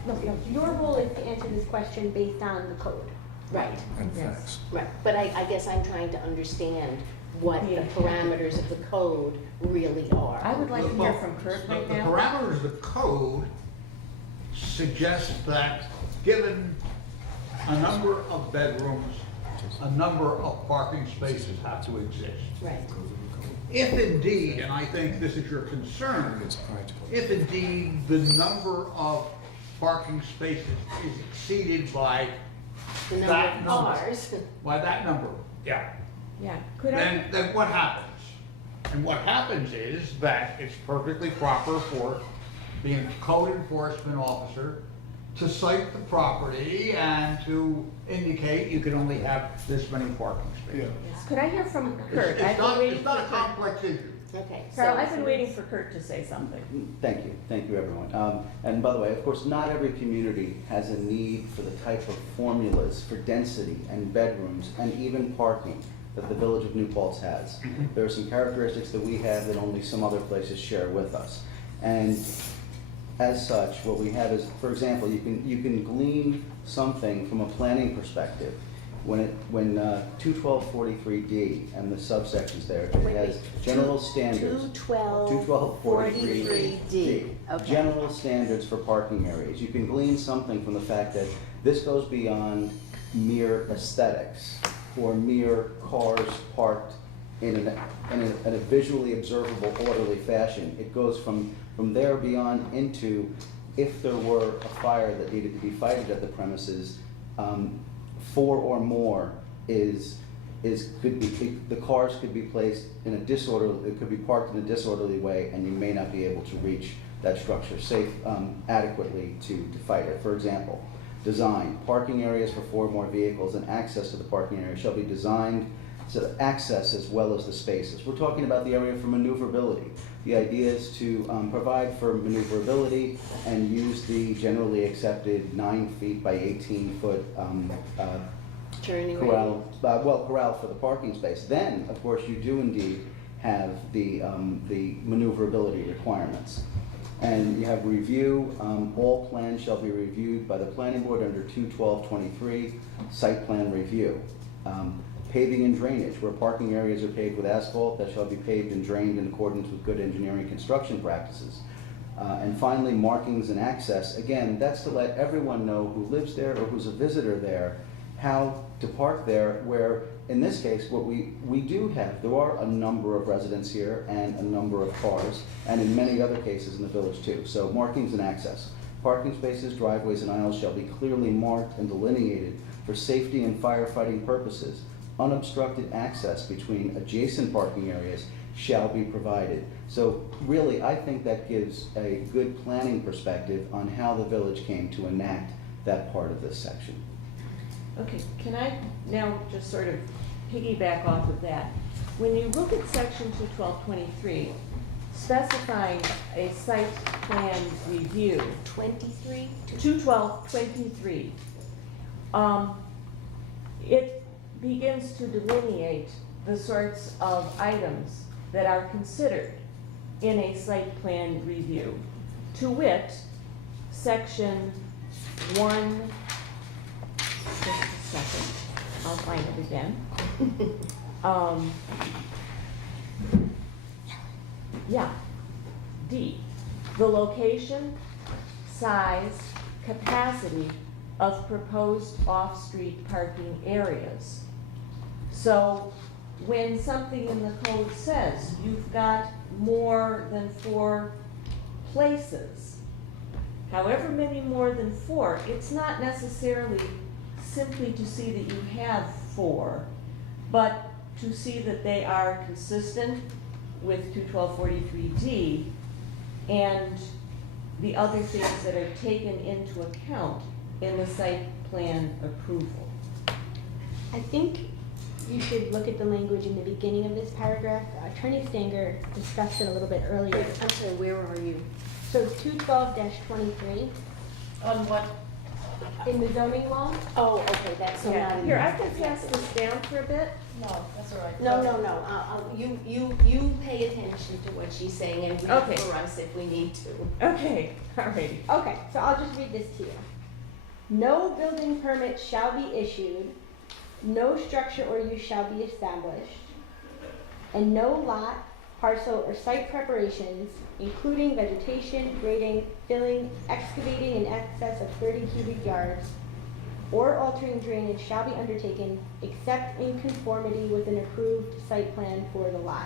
no, your role is to answer this question based on the code. Right, And Yes. facts. right. But I guess I'm trying to understand what the Yeah. parameters of the code really are. I would like to hear from Kurt right The now. parameters of the code suggest that given a number of bedrooms, a number of parking spaces have to exist. Right. If indeed, and I think this is your concern, It's practical. if indeed the number of parking spaces is exceeded by The number that of number. cars. that number, yeah, Yeah, could I, then what happens? And what happens is that it's perfectly proper for the code enforcement officer to cite the property and to indicate you can only have this many parking spaces. could I hear from Kurt? It's I've been not, waiting it's not a for Kurt. complex issue. Okay. Carl, so- I've been waiting for Kurt to say something. thank you everyone. And by the way, of course, not every community has a need for the type of formulas for density and bedrooms and even parking that the village of New Paltz has. There are some characteristics that we have that only some other places share with us. And as such, what we have is, for example, you can glean something from a planning perspective. When 21243D and the subsections there, it Wait, has general standards. 21243D. Okay. General standards for parking areas. You can glean something from the fact that this goes beyond mere aesthetics or mere cars parked in a visually observable, orderly fashion. It goes from there beyond into, if there were a fire that needed to be fighted at the premises, 4 or more could be, the cars could be placed in a disorderly, it could be parked in a disorderly way, and you may not be able to reach that structure adequately to fight it. For example, design, parking areas for 4 or more vehicles and access to the parking area shall be designed so that access as well as the spaces. We're talking about the area for maneuverability. The idea is to provide for maneuverability and use the generally accepted 9 feet by 18 foot Turning corral, corral for the parking space. Then, of course, you do indeed have the maneuverability requirements. And you have review, all plans shall be reviewed by the planning board under 21223, site plan review. Paving and drainage, where parking areas are paved with asphalt, that shall be paved and drained in accordance with good engineering construction practices. And finally, markings and access, again, that's to let everyone know who lives there or who's a visitor there how to park there, where in this case, what we do have, there are a number of residents here and a number of cars, and in many other cases in the village too. So markings and access. Parking spaces, driveways, and aisles shall be clearly marked and delineated for safety and firefighting purposes. Unobstructed access between adjacent parking areas shall be provided. So really, I think that gives a good planning perspective on how the village came to enact that part of this section. Okay, can I now just sort of piggyback off of that? When you look at section 21223, specifying a site plan review, 23? 21223, it begins to delineate the sorts of items that are considered in a site plan review. To wit, section 1, just a second, I'll find it again. Yeah, D, the location, size, capacity of proposed off-street parking areas. So when something in the code says you've got more than 4 places, however many more than 4, it's not necessarily simply to see that you have 4, but to see that they are consistent with 21243D and the other things that are taken into account in the site plan approval. I think you should look at the language in the beginning of this paragraph. Attorney Stanger discussed it a little bit earlier. I'm sorry, where are you? So 212-23 On what? in the zoning law. Oh, okay, that's not in. Here, I can pass this down for a bit. No, that's all right. No, you pay attention to what she's saying and read Okay. for us if we need to. Okay, all right. Okay, so I'll just read this to you. No building permit shall be issued, no structure or use shall be established, and no lot, parcel, or site preparations, including vegetation, grading, filling, excavating in excess of 30 cubic yards, or altering drainage shall be undertaken except in conformity with an approved site plan for the lot.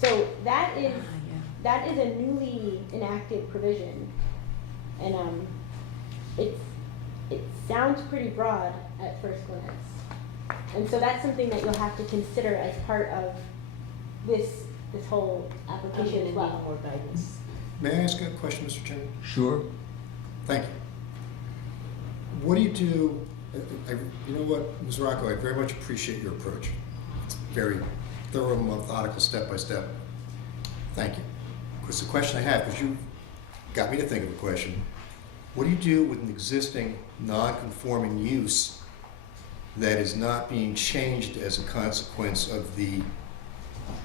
So that is a newly enacted provision, and it sounds pretty broad at first glance, and so that's something that you'll have to consider as part of this whole I'm application gonna as need well. more guidance. May I ask a question, Mr. Chairman? Sure. Thank you. What do you do, you know what, Ms. Rocco, I very much appreciate your approach. It's very thorough, methodical, step by step. Thank you. Because the question I have, because you got me to think of a question, what do you do with an existing non-conforming use that is not being changed as a consequence of the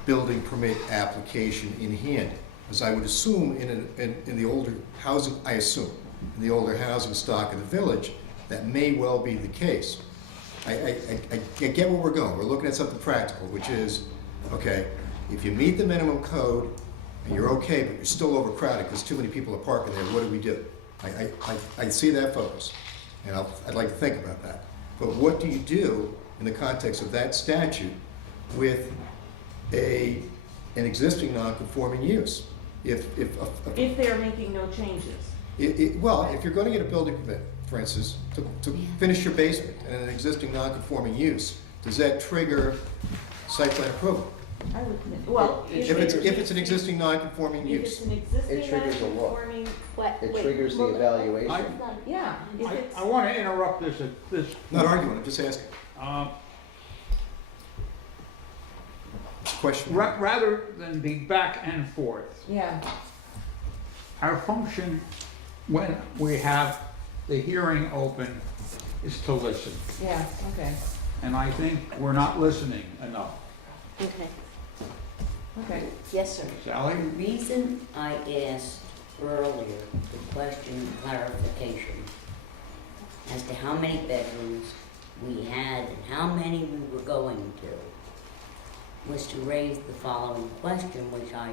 building permit application in hand? As I would assume in the older housing, in the older housing stock of the village, that may well be the case. I get where we're going. We're looking at something practical, which is, okay, if you meet the minimum code and you're okay, but you're still overcrowded because too many people are parking there, what do we do? I see that focus, and I'd like to think about that. But what do you do in the context of that statute with an existing non-conforming use? If If they're making no changes. well, if you're going to get a building permit, for instance, to finish your basement in an existing non-conforming use, does that trigger site plan approval? I would, well, If it's an existing non-conforming if use? it's an existing It triggers a law. non-conforming, What? It wait, triggers the well, evaluation. yeah, if it's. I want to interrupt this. Not arguing, I'm just asking. It's a question. Rather than be back and forth, Yeah, our function when we have the hearing open is to listen. yeah, okay, And I think we're not listening enough. Okay, okay. yes, sir. Sally? The reason I asked earlier the question of clarification as to how many bedrooms we had and how many we were going to was to raise the following question, which I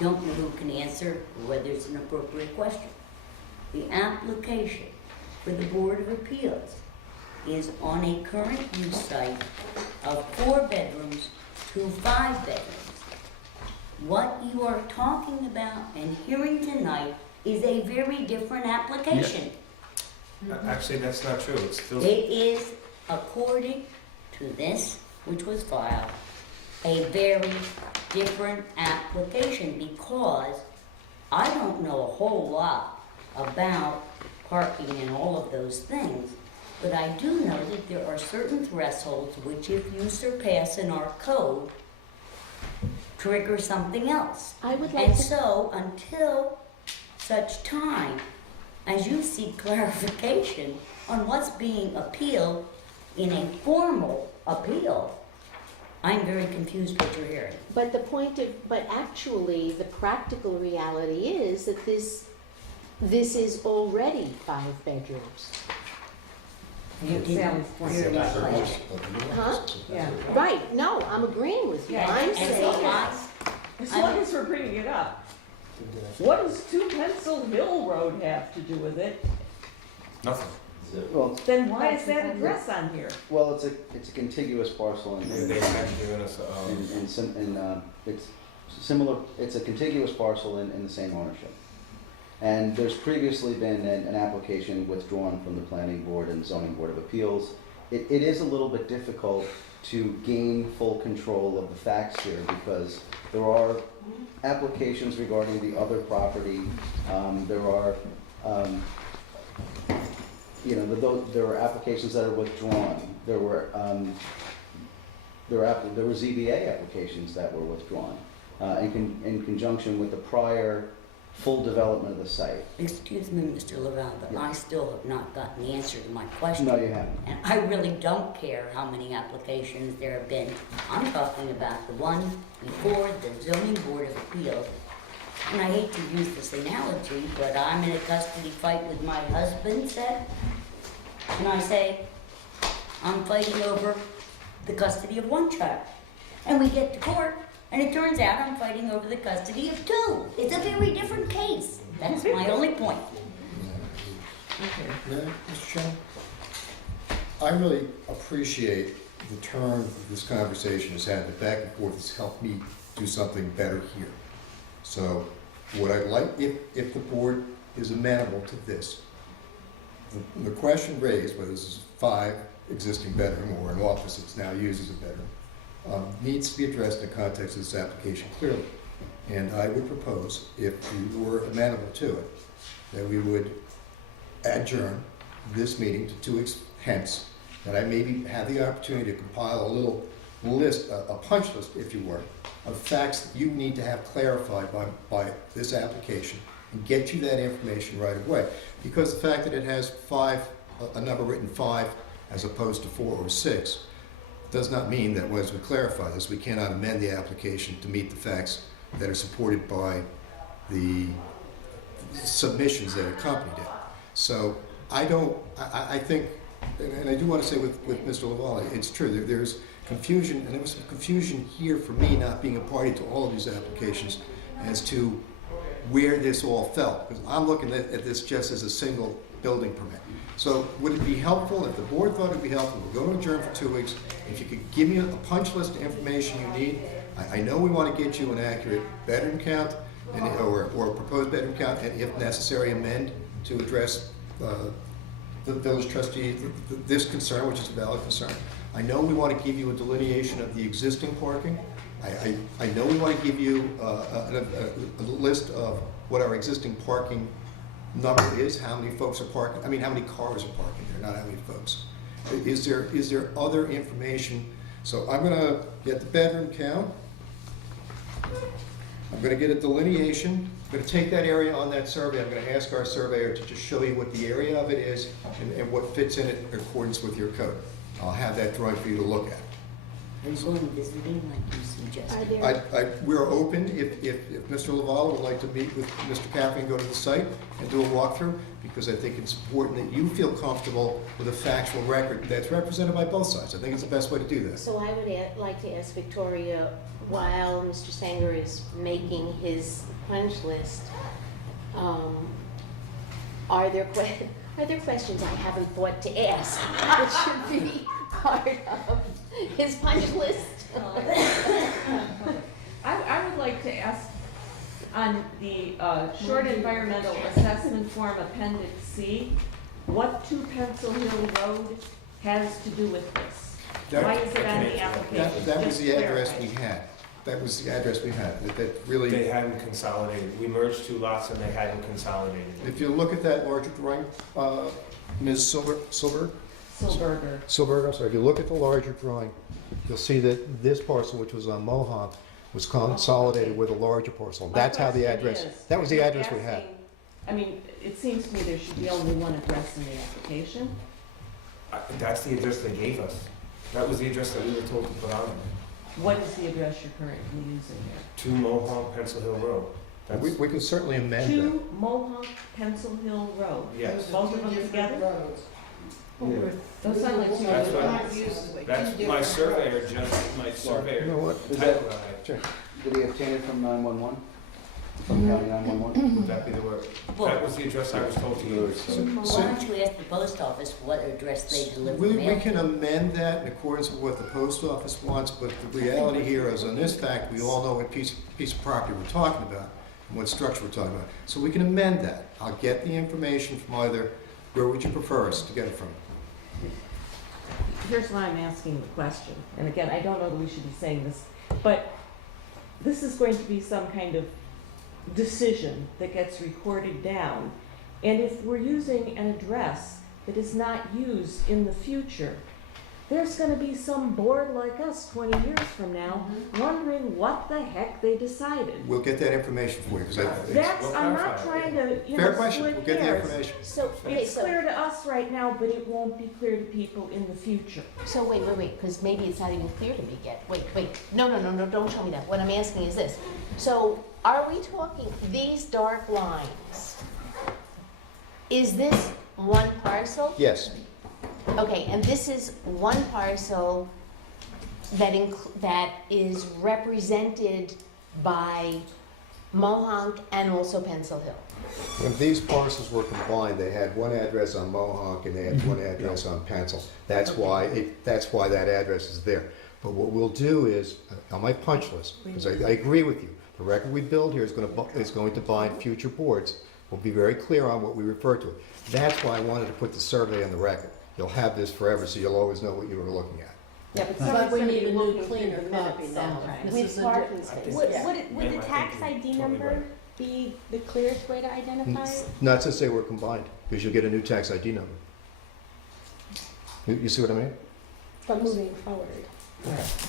don't know who can answer or whether it's an appropriate question. The application for the Board of Appeals is on a current use site of 4 bedrooms to 5 bedrooms. What you are talking about and hearing tonight is a very different application. Actually, that's not true. It's still. It is, according to this, which was filed, a very different application because I don't know a whole lot about parking and all of those things, but I do know that there are certain thresholds which if you surpass in our code, trigger something else. I would like And to, so, until such time as you seek clarification on what's being appealed in a formal appeal, I'm very confused what you're hearing. But but actually, the practical reality is that this is already 5 bedrooms. You didn't Sally's point. hear my question. Huh? Yeah. Right, no, I'm agreeing with you. Yeah, I'm and saying, As long as we're bringing it up. What does 2 Pencil Hill Road have to do with it? Nothing. Well, Then why is that address on here? well, it's a contiguous parcel and They've actually given us, it's similar, it's a contiguous parcel in the same ownership. And there's previously been an application withdrawn from the Planning Board and Zoning Board of Appeals. It is a little bit difficult to gain full control of the facts here because there are applications regarding the other property. There are, there are applications that are withdrawn. There were ZBA applications that were withdrawn in conjunction with the prior full development of the site. Excuse me, Mr. Lavelle, but Yeah. I still have not gotten the answer to my question. No, you haven't. And I really don't care how many applications there have been. I'm talking about the one before the Zoning Board of Appeals. And I hate to use this analogy, but I'm in a custody fight with my husband, say. And I say, I'm fighting over the custody of one child. And we get to court, and it turns out I'm fighting over the custody of two. It's a very different case. That's my only point. Mr. Chairman, I really appreciate the turn this conversation has had. The back and forth has helped me do something better here. So what I'd like, if the board is amenable to this, the question raised, whether this is 5 existing bedroom or an office that's now used as a bedroom, needs to be addressed in the context of this application clearly. And I would propose, if you were amenable to it, that we would adjourn this meeting to 2 weeks hence, that I maybe have the opportunity to compile a little list, a punch list, if you were, of facts that you need to have clarified by this application and get you that information right away. Because the fact that it has 5, a number written 5 as opposed to 4 or 6, does not mean that once we clarify this, we cannot amend the application to meet the facts that are supported by the submissions that accompanied it. So I think, and I do want to say with Mr. Lavelle, it's true, there's confusion, and there was some confusion here for me not being a party to all of these applications as to where this all fell, because I'm looking at this just as a single building permit. So would it be helpful, if the board thought it would be helpful, we'll go to adjourn for 2 weeks, if you could give me a punch list of information you need. I know we want to get you an accurate bedroom count, or proposed bedroom count, and if necessary, amend to address the village trustee, this concern, which is a valid concern. I know we want to give you a delineation of the existing parking. I know we want to give you a list of what our existing parking number is, how many folks are parking, I mean, how many cars are parking there, not how many folks. Is there other information? So I'm going to get the bedroom count. I'm going to get a delineation. I'm going to take that area on that survey. I'm going to ask our surveyor to just show you what the area of it is and what fits in it in accordance with your code. I'll have that drawing for you to look at. Who's going visiting like you suggested? Are there, We're open if Mr. Lavelle would like to meet with Mr. Caffey and go to the site and do a walkthrough, because I think it's important that you feel comfortable with a factual record that's represented by both sides. I think it's the best way to do that. So I would like to ask Victoria, while Mr. Sanger is making his punch list, are there questions I haven't thought to ask that should be part of his punch list? I would like to ask on the short environmental assessment form Appendix C, what 2 Pencil Hill Road has to do with this? Why is it on the application? That was Just the address clarify. we had. That was the address we had. That really. They hadn't consolidated. We merged 2 lots and they hadn't consolidated. If you look at that larger drawing, Ms. Silberger, I'm sorry, if you look at the larger drawing, you'll see that this parcel, which was on Mohawk, was consolidated with a larger parcel. That's how the address, that was the address we had. I mean, it seems to me there should be only one address in the application. That's the address they gave us. That was the address that we were told to put on there. What is the address you're currently using here? 2 Mohawk, Pencil Hill Road. That's, We can certainly amend that. 2 Mohawk Pencil Hill Road. yes. Both of them together? Yeah. Those sound like 2 That's different what, that's my surveyor, my surveyor. You know what? Is that, Sure. did he obtain it from 911? From County 911? Would that be the word? That was the address I was told to use. Well, why don't you ask the post office what address they deliver We mail can to? amend that in accordance with what the post office wants, but the reality here is, on this fact, we all know what piece of property we're talking about. what structure we're talking about. So we can amend that. I'll get the information from either, where would you prefer us to get it from? Here's why I'm asking the question, and again, I don't know that we should be saying this, but this is going to be some kind of decision that gets recorded down. And if we're using an address that is not used in the future, there's gonna be some board like us 20 years from now wondering what the heck they decided. We'll get that information for you, because That's, I'm not trying to, fair question, we'll split get the hairs. information. So, okay, It's so, clear to us right now, but it won't be clear to people in the future. so wait, because maybe it's not even clear to me yet. Wait, no, don't show me that. What I'm asking is this. So, are we talking, these dark lines, is this one parcel? Yes, Okay, and this is one parcel that that is represented by Mohonk and also Pencil Hill. when these parcels were combined, they had one address on Mohonk and they had one address on Pencil. That's why that address is there. But what we'll do is, on my punch list, because I agree with you, the record we build here is going to bind future boards. We'll be very clear on what we refer to it. That's why I wanted to put the survey on the record. You'll have this forever, so you'll always know what you were looking at. Yeah, but But we need a new cleaner cleaner minutes copy now. now. This With is a parking di- spaces. Yeah. Would the tax ID number be the clearest way to identify it? Not to say we're combined, because you'll get a new tax ID number. You see what I mean? But moving forward.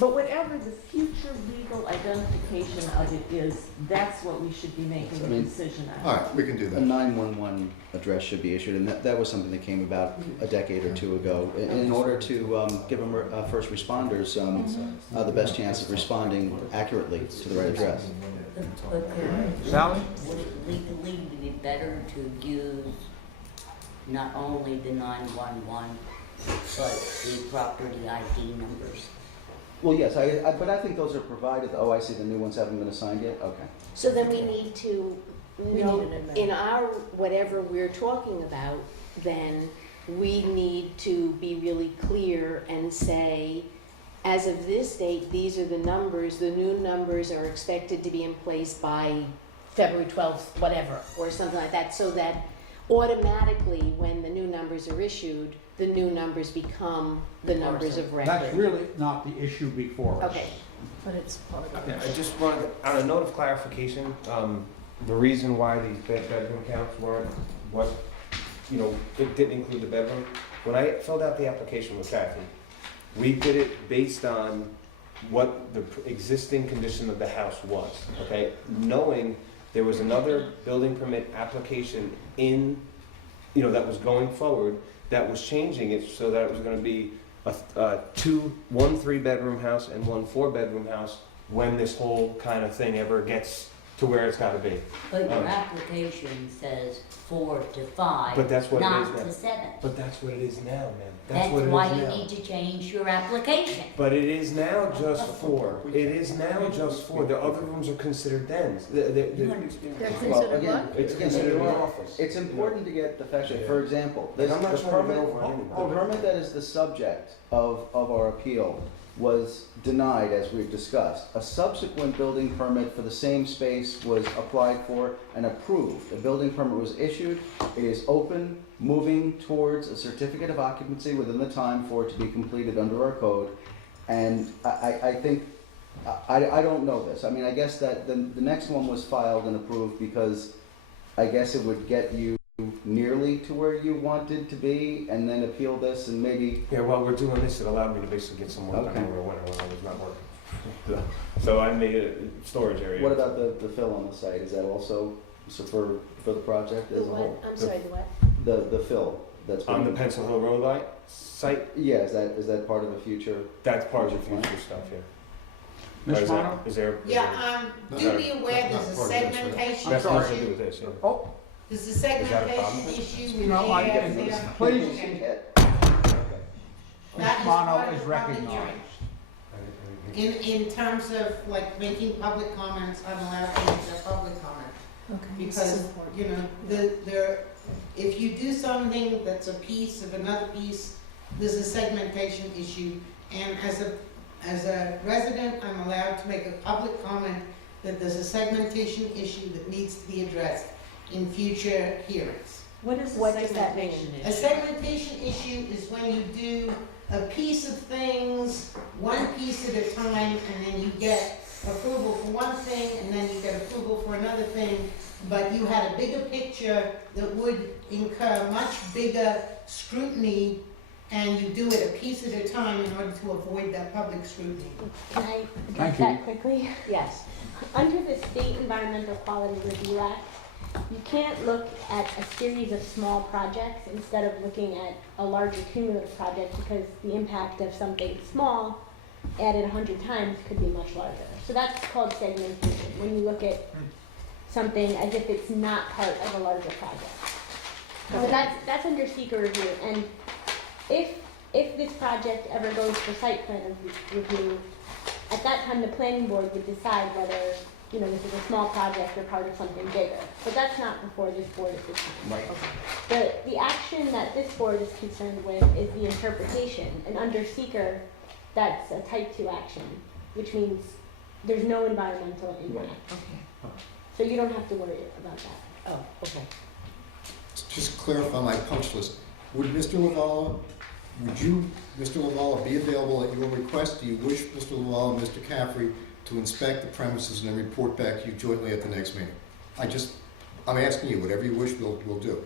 But whatever the future legal identification of it is, that's what we should be making a decision on. All right, we can do A that. 911 address should be issued, and that was something that came about a decade or two ago, in order to give them, first responders the best chance of responding accurately to the right address. But Sally? would it legally be better to use not only the 911, but the property ID numbers? Well, yes, but I think those are provided. Oh, I see, the new ones haven't been assigned yet? Okay. So then we need to We know, need an amendment. in our, whatever we're talking about, then we need to be really clear and say, as of this date, these are the numbers, the new numbers are expected to be in place by February 12th, whatever, or something like that, so that automatically, when the new numbers are issued, the new numbers become the numbers of record. That's really not the issue before us. Okay. But it's part of Yeah, it. I just wanted, on a note of clarification, the reason why these bedroom counts weren't what, it didn't include the bedroom. When I filled out the application with Kathy, we did it based on what the existing condition of the house was, okay? Knowing there was another building permit application that was going forward, that was changing it so that it was gonna be one 3-bedroom house and one 4-bedroom house when this whole kind of thing ever gets to where it's gotta be. But your application says 4 to 5, But that's what it is not now. to 7. But that's what it is now, man. That's what it why is you now. need to change your application. But it is now just 4. It is now just 4. The other rooms are considered dens. They're Well, considered again, what? It's considered an office. It's important to get the fact that, for example, Like, this, I'm not the trying to permit, get over on anybody. the permit that is the subject of our appeal was denied, as we've discussed. A subsequent building permit for the same space was applied for and approved. A building permit was issued. It is open, moving towards a certificate of occupancy within the time for it to be completed under our code. And I think, I don't know this. I mean, I guess that the next one was filed and approved because I guess it would get you nearly to where you wanted to be, and then appeal this and maybe. Yeah, while we're doing this, it allowed me to basically get some work done Okay. over winter when I was not working. So I made a storage area. What about the fill on the site? Is that also for the project The as a what? whole? I'm sorry, the what? The fill that's On the being- Pencil Hill Road site, Yeah, is that part of a future? that's part of the future stuff, yeah. Ms. Is Mono? there? Yeah, do be aware there's a segmentation That's nothing to do issue. with this, yeah. Oh, There's a that a segmentation problem? issue with No, I the get it. area. Please. Okay. Ms. That is Mono part of is the public recognized. hearing. In terms of like making public comments, I'm allowed to make a public comment. Okay. Because, if you do something that's a piece of another piece, there's a segmentation issue. And as a resident, I'm allowed to make a public comment that there's a segmentation issue that needs to be addressed in future hearings. What is a What does that mean? segmentation A issue? segmentation issue is when you do a piece of things, one piece at a time, and then you get approval for one thing, and then you get approval for another thing, but you had a bigger picture that would incur much bigger scrutiny, and you do it a piece at a time in order to avoid that public scrutiny. Can I Thank address you. that quickly? Yes. Under the State Environmental Quality Review Act, you can't look at a series of small projects instead of looking at a larger cumulative project because the impact of something small added 100 times could be much larger. So that's called segmentation, when you look at something as if it's not part of a larger project. So that's under seeker review, and if this project ever goes for site plan review, at that time the planning board would decide whether, you know, this is a small project or part of something bigger. But that's not before this board at this time. Right. The action that this board is concerned with is the interpretation, and under seeker, that's a type 2 action, which means there's no environmental impact. Okay. So you don't have to worry about that. Oh, okay. Just clarify my punch list. Would Mr. Lavala be available at your request? Do you wish Mr. Lavala and Mr. Caffrey to inspect the premises and then report back to you jointly at the next meeting? I'm asking you, whatever you wish, we'll do.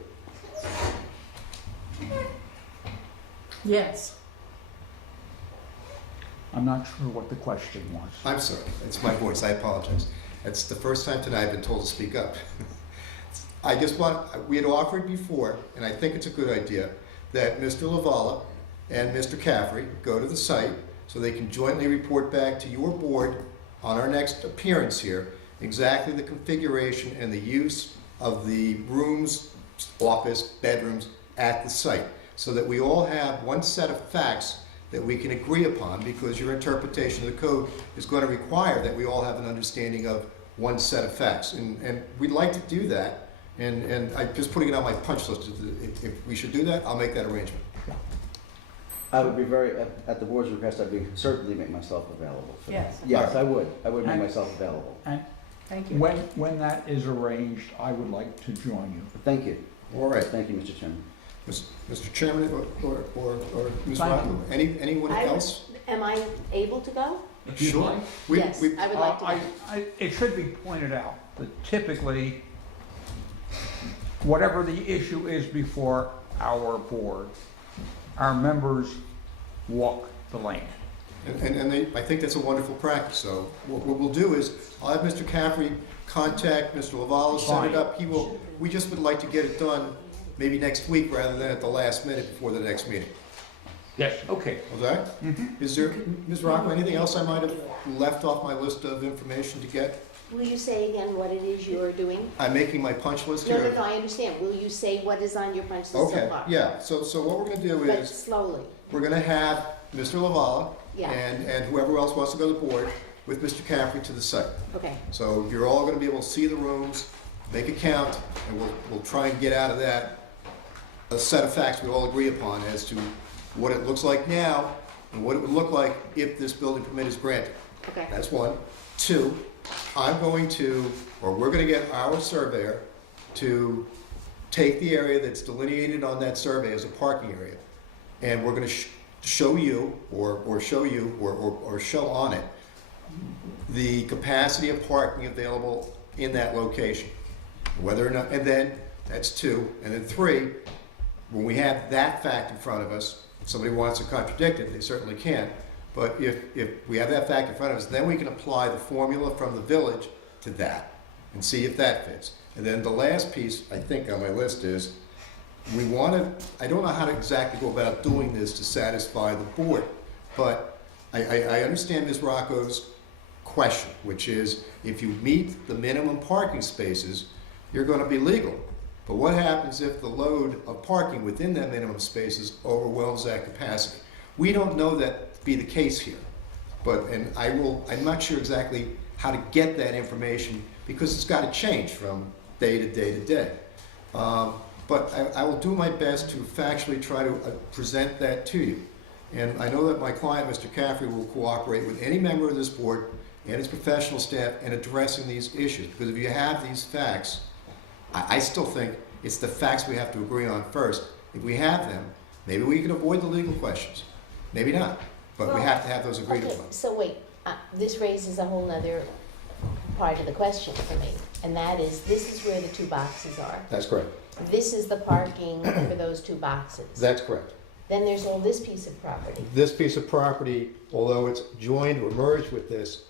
Yes. I'm not sure what the question was. I'm sorry, it's my voice, I apologize. It's the first time tonight I've been told to speak up. We had offered before, and I think it's a good idea, that Mr. Lavala and Mr. Caffrey go to the site so they can jointly report back to your board on our next appearance here exactly the configuration and the use of the rooms, office, bedrooms at the site, so that we all have one set of facts that we can agree upon, because your interpretation of the code is going to require that we all have an understanding of one set of facts. And we'd like to do that, and I'm just putting it on my punch list. If we should do that, I'll make that arrangement. I would be at the board's request, certainly make myself available. for that. Yes. Yes, I would make And- myself available. And Thank you. when that is arranged, I would like to join you. Thank you. All right, Thank you, Mr. Chairman. Mr. Chairman or Ms. Thank Rocco, anyone I would- else? Am I able to go? Sure. Yes, I would like to go. It should be pointed out that typically, whatever the issue is before our board, our members walk the lane. I think that's a wonderful practice. So what we'll do is, I'll have Mr. Caffrey contact Mr. Lavala, set it up. We just would like to get it done maybe next week rather than at the last minute before the next meeting. Yes, okay. Okay? Is there, Ms. Rocco, anything else I might have left off my list of information to get? Will you say again what it is you're doing? I'm making my punch list No, here. I understand. Will you say what is on your punch list so Okay, far? yeah. So what we're going to do But is, slowly, we're going to have Mr. Lavala yeah, and whoever else wants to go to the board with Mr. Caffrey to the site. okay. So you're all going to be able to see the rooms, make a count, and we'll try and get out of that a set of facts we all agree upon as to what it looks like now and what it would look like if this building permit is granted. Okay, That's one. Two, we're going to get our surveyor to take the area that's delineated on that survey as a parking area, and we're going to show you, or show on it, the capacity of parking available in that location. Whether or not, and then, that's two, and then three, when we have that fact in front of us, if somebody wants to contradict it, they certainly can. But if we have that fact in front of us, then we can apply the formula from the village to that and see if that fits. And then the last piece, I think, on my list is, I don't know how to exactly go about doing this to satisfy the board, but I understand Ms. Rocco's question, which is, if you meet the minimum parking spaces, you're going to be legal. But what happens if the load of parking within that minimum spaces overwhelms that capacity? We don't know that to be the case here, I'm not sure exactly how to get that information, because it's got to change from day to day to day. But I will do my best to factually try to present that to you. And I know that my client, Mr. Caffrey, will cooperate with any member of this board and its professional staff in addressing these issues. Because if you have these facts, I still think it's the facts we have to agree on first. If we have them, maybe we can avoid the legal questions. Maybe not, but we have to have those agreed Okay, upon. so wait, this raises a whole nother part of the question for me, and that is, this is where the two boxes are. That's correct. This is the parking for those two boxes. That's correct. Then there's all this piece of property. This piece of property, although it's joined or merged with this,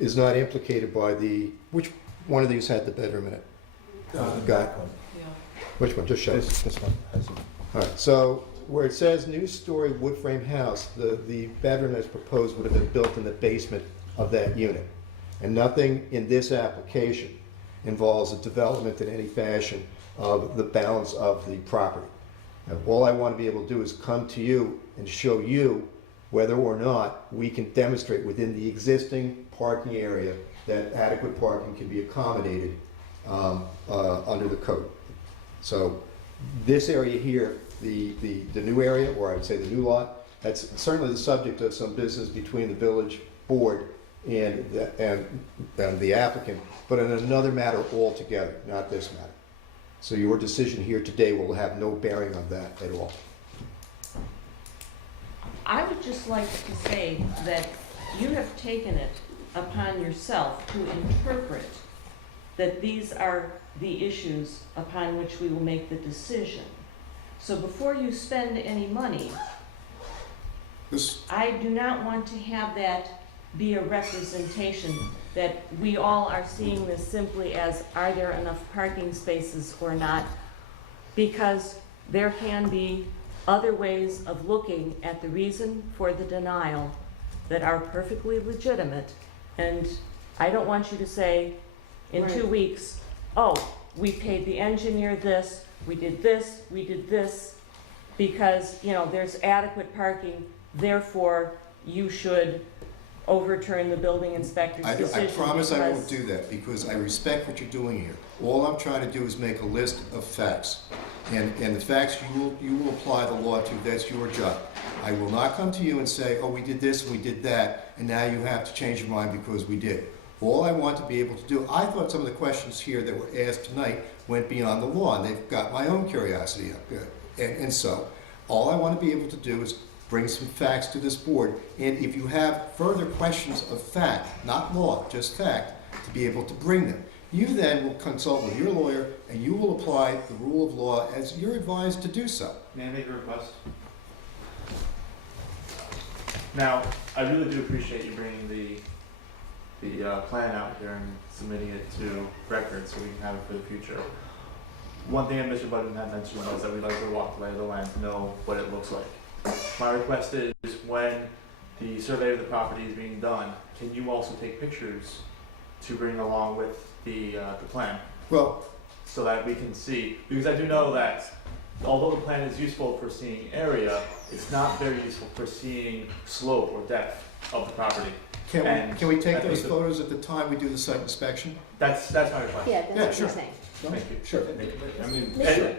is not implicated by which one of these had the bedroom in it? Guy. Which one? Just show us. This one has a All right, so where it says new story wood frame house, the bedroom that's proposed would have been built in the basement of that unit. And nothing in this application involves a development in any fashion of the balance of the property. Now, all I want to be able to do is come to you and show you whether or not we can demonstrate within the existing parking area that adequate parking can be accommodated under the code. So this area here, the new area, or I would say the new lot, that's certainly the subject of some business between the village board and the applicant, but in another matter altogether, not this matter. So your decision here today will have no bearing on that at all. I would just like to say that you have taken it upon yourself to interpret that these are the issues upon which we will make the decision. So before you spend any money, I do not want to have that be a representation that we all are seeing this simply as, are there enough parking spaces or not? Because there can be other ways of looking at the reason for the denial that are perfectly legitimate. And I don't want you to say in 2 weeks, oh, we paid the engineer this, we did this, because, you know, there's adequate parking, therefore you should overturn the building inspector's decision. I promise I won't because- do that, because I respect what you're doing here. All I'm trying to do is make a list of facts. And the facts you will apply the law to, that's your job. I will not come to you and say, oh, we did this, we did that, and now you have to change your mind because we did. All I want to be able to do, I thought some of the questions here that were asked tonight went beyond the law, and they've got my own curiosity up. And so, all I want to be able to do is bring some facts to this board, and if you have further questions of fact, not law, just fact, to be able to bring them. You then will consult with your lawyer, and you will apply the rule of law as you're advised to do so. May I make a request? Now, I really do appreciate you bringing the plan out here and submitting it to record so we can have it for the future. One thing that Mr. Budden had mentioned was that we'd like to walk the lay of the land to know what it looks like. My request is when the survey of the property is being done, can you also take pictures to bring along with the plan? Well, so that we can see, because I do know that although the plan is useful for seeing area, it's not very useful for seeing slope or depth of the property. can we take I think those photos at the time we do the site inspection? That's my request. Yeah, that's what sure. you're saying. Thank you. Sure. I mean,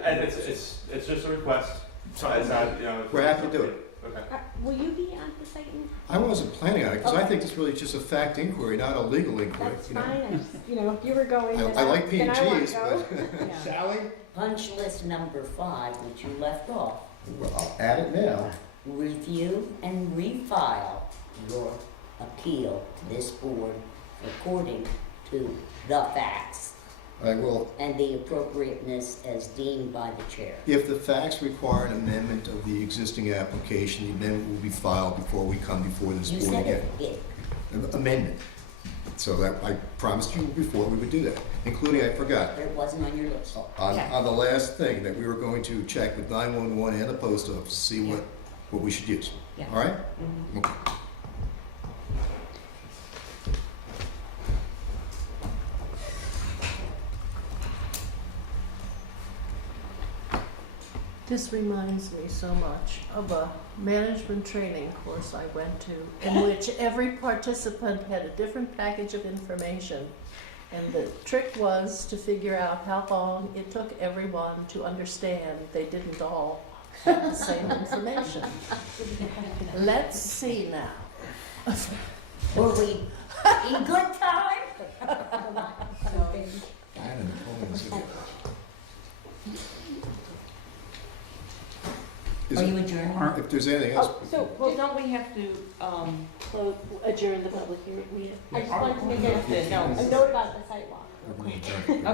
And it's just a request. It's not, you know, We're happy to do it. Okay. Will you be on the site? I wasn't planning on it, because I think it's really just a fact inquiry, not a legal inquiry. That's you know. fine, I just, you know, if you were going, then I like then I want P&Gs, to go. but Yeah. Sally? Punch list number 5, which you left off. Well, I'll add it now. Review and refile your appeal to this board according to the facts I will, and the appropriateness as deemed by the chair. if the facts require an amendment of the existing application, the amendment will be filed before we come before this You board said again. it. An amendment. So that, I promised you before we would do that, including, I forgot, It wasn't on your list. on the last thing, that we were going to check with 911 and the post office to see what we should use. Yeah. All right? Mhm. Okay. This reminds me so much of a management training course I went to, in which every participant had a different package of information. And the trick was to figure out how long it took everyone to understand they didn't all have the same information. Let's see now. Or we In good time? The lot has been Is Are it- you adjourned? If there's anything else, Oh, so, Well, don't we have to, Close, adjourn the public hearing. I just wanted to make a no, note about the sidewalk.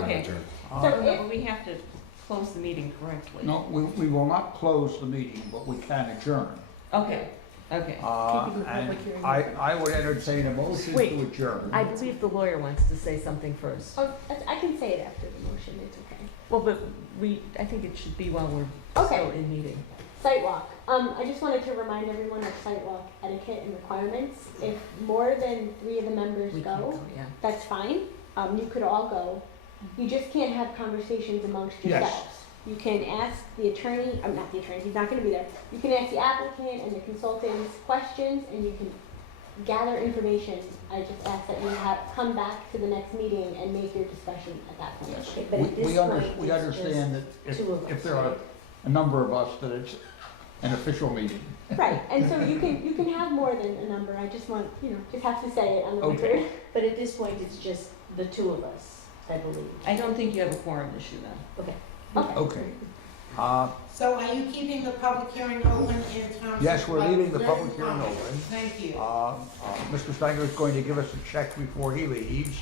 okay. So No, if, but we have to close the meeting correctly. No, we will not close the meeting, but we can adjourn. Okay, okay. Keeping the public hearing I would entertain a motion Wait, to adjourn. I believe the lawyer wants to say something first. oh, I can say it after the motion, it's okay. Well, but I think it should be while we're Okay. still in meeting. Sidewalk. I just wanted to remind everyone of sidewalk etiquette and requirements. If more than 3 of the members We can go, go, yeah. that's fine. You could all go. You just can't have conversations amongst Yes. yourselves. You can ask the attorney, not the attorney, he's not gonna be there. You can ask the applicant and the consultants questions and you can gather information. I just ask that you come back to the next meeting and make your discussion at that point. Yes. Okay, but at this point, We it's understand that two of if us, there are a number of us, that it's an official meeting. Right, and so you can have more than a number. I just want, just have to say it on the Okay. record. But at this point, it's just the 2 of us, I believe. I don't think you have a quorum issue then. Okay. Okay. Okay. So are you keeping the public hearing open in terms of? Yes, we're leaving the written public hearing comments? open. Thank you. Mr. Steiner is going to give us a check before he leaves.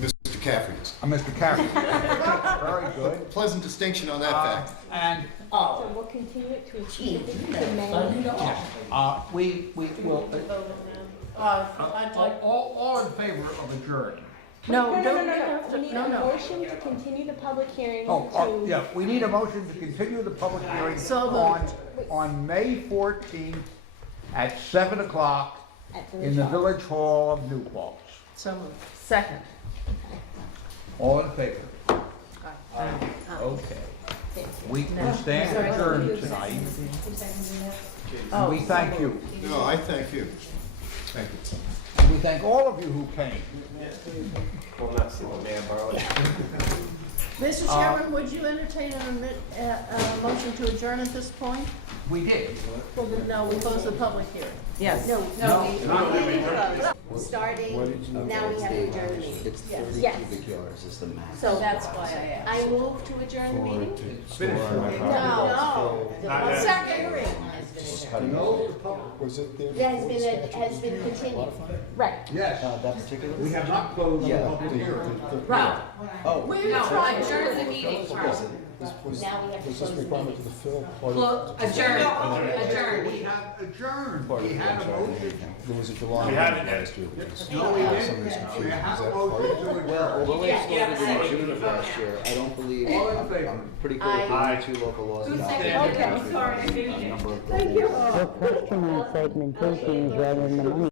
Mr. Caffrey's. Mr. Caffrey. Very good. Pleasant distinction on that fact. And So we'll continue it to Gee, the May. fun at all. we will, I'd like, all in favor of adjourning. no, No, don't, We need no, a no. motion to continue the public hearing Oh, to. yeah, we need a motion to continue the public hearing So on May 14th at 7 o'clock at in the Hall. Village Hall of New Paltz. So moved. Second. All in favor? Aye. Okay. Thank you. We stand adjourned tonight, and we thank you. No, I thank you. Thank you. And we thank all of you who came. Well, not see what man borrowed. Mr. Chairman, would you entertain a motion to adjourn at this point? We did. No, we close the public hearing. Yes. No, Starting, now we have to adjourn the meeting. It's Yes. 30 Yes. cubic yards is the max. So That's why I asked. I move to adjourn the meeting? No. The Second. Was it there? It has been continued. right. Yes, That particular? we have not closed the Yeah. public hearing. Right. Oh. We're trying to Adjourn the meeting first. Now we have to close the meeting. Adjourn, adjourn. We have adjourned. We had a motion. There was a July. We haven't yet. No, we didn't. We have a motion to Well, adjourn. although I started in June of last year, I don't believe, All in favor? I'm pretty good at Aye. the 2 local laws. Who adopted seconded in the it? country. Sorry, I A didn't. number of Thank you. provisions. The question on segmentation is rather than the money.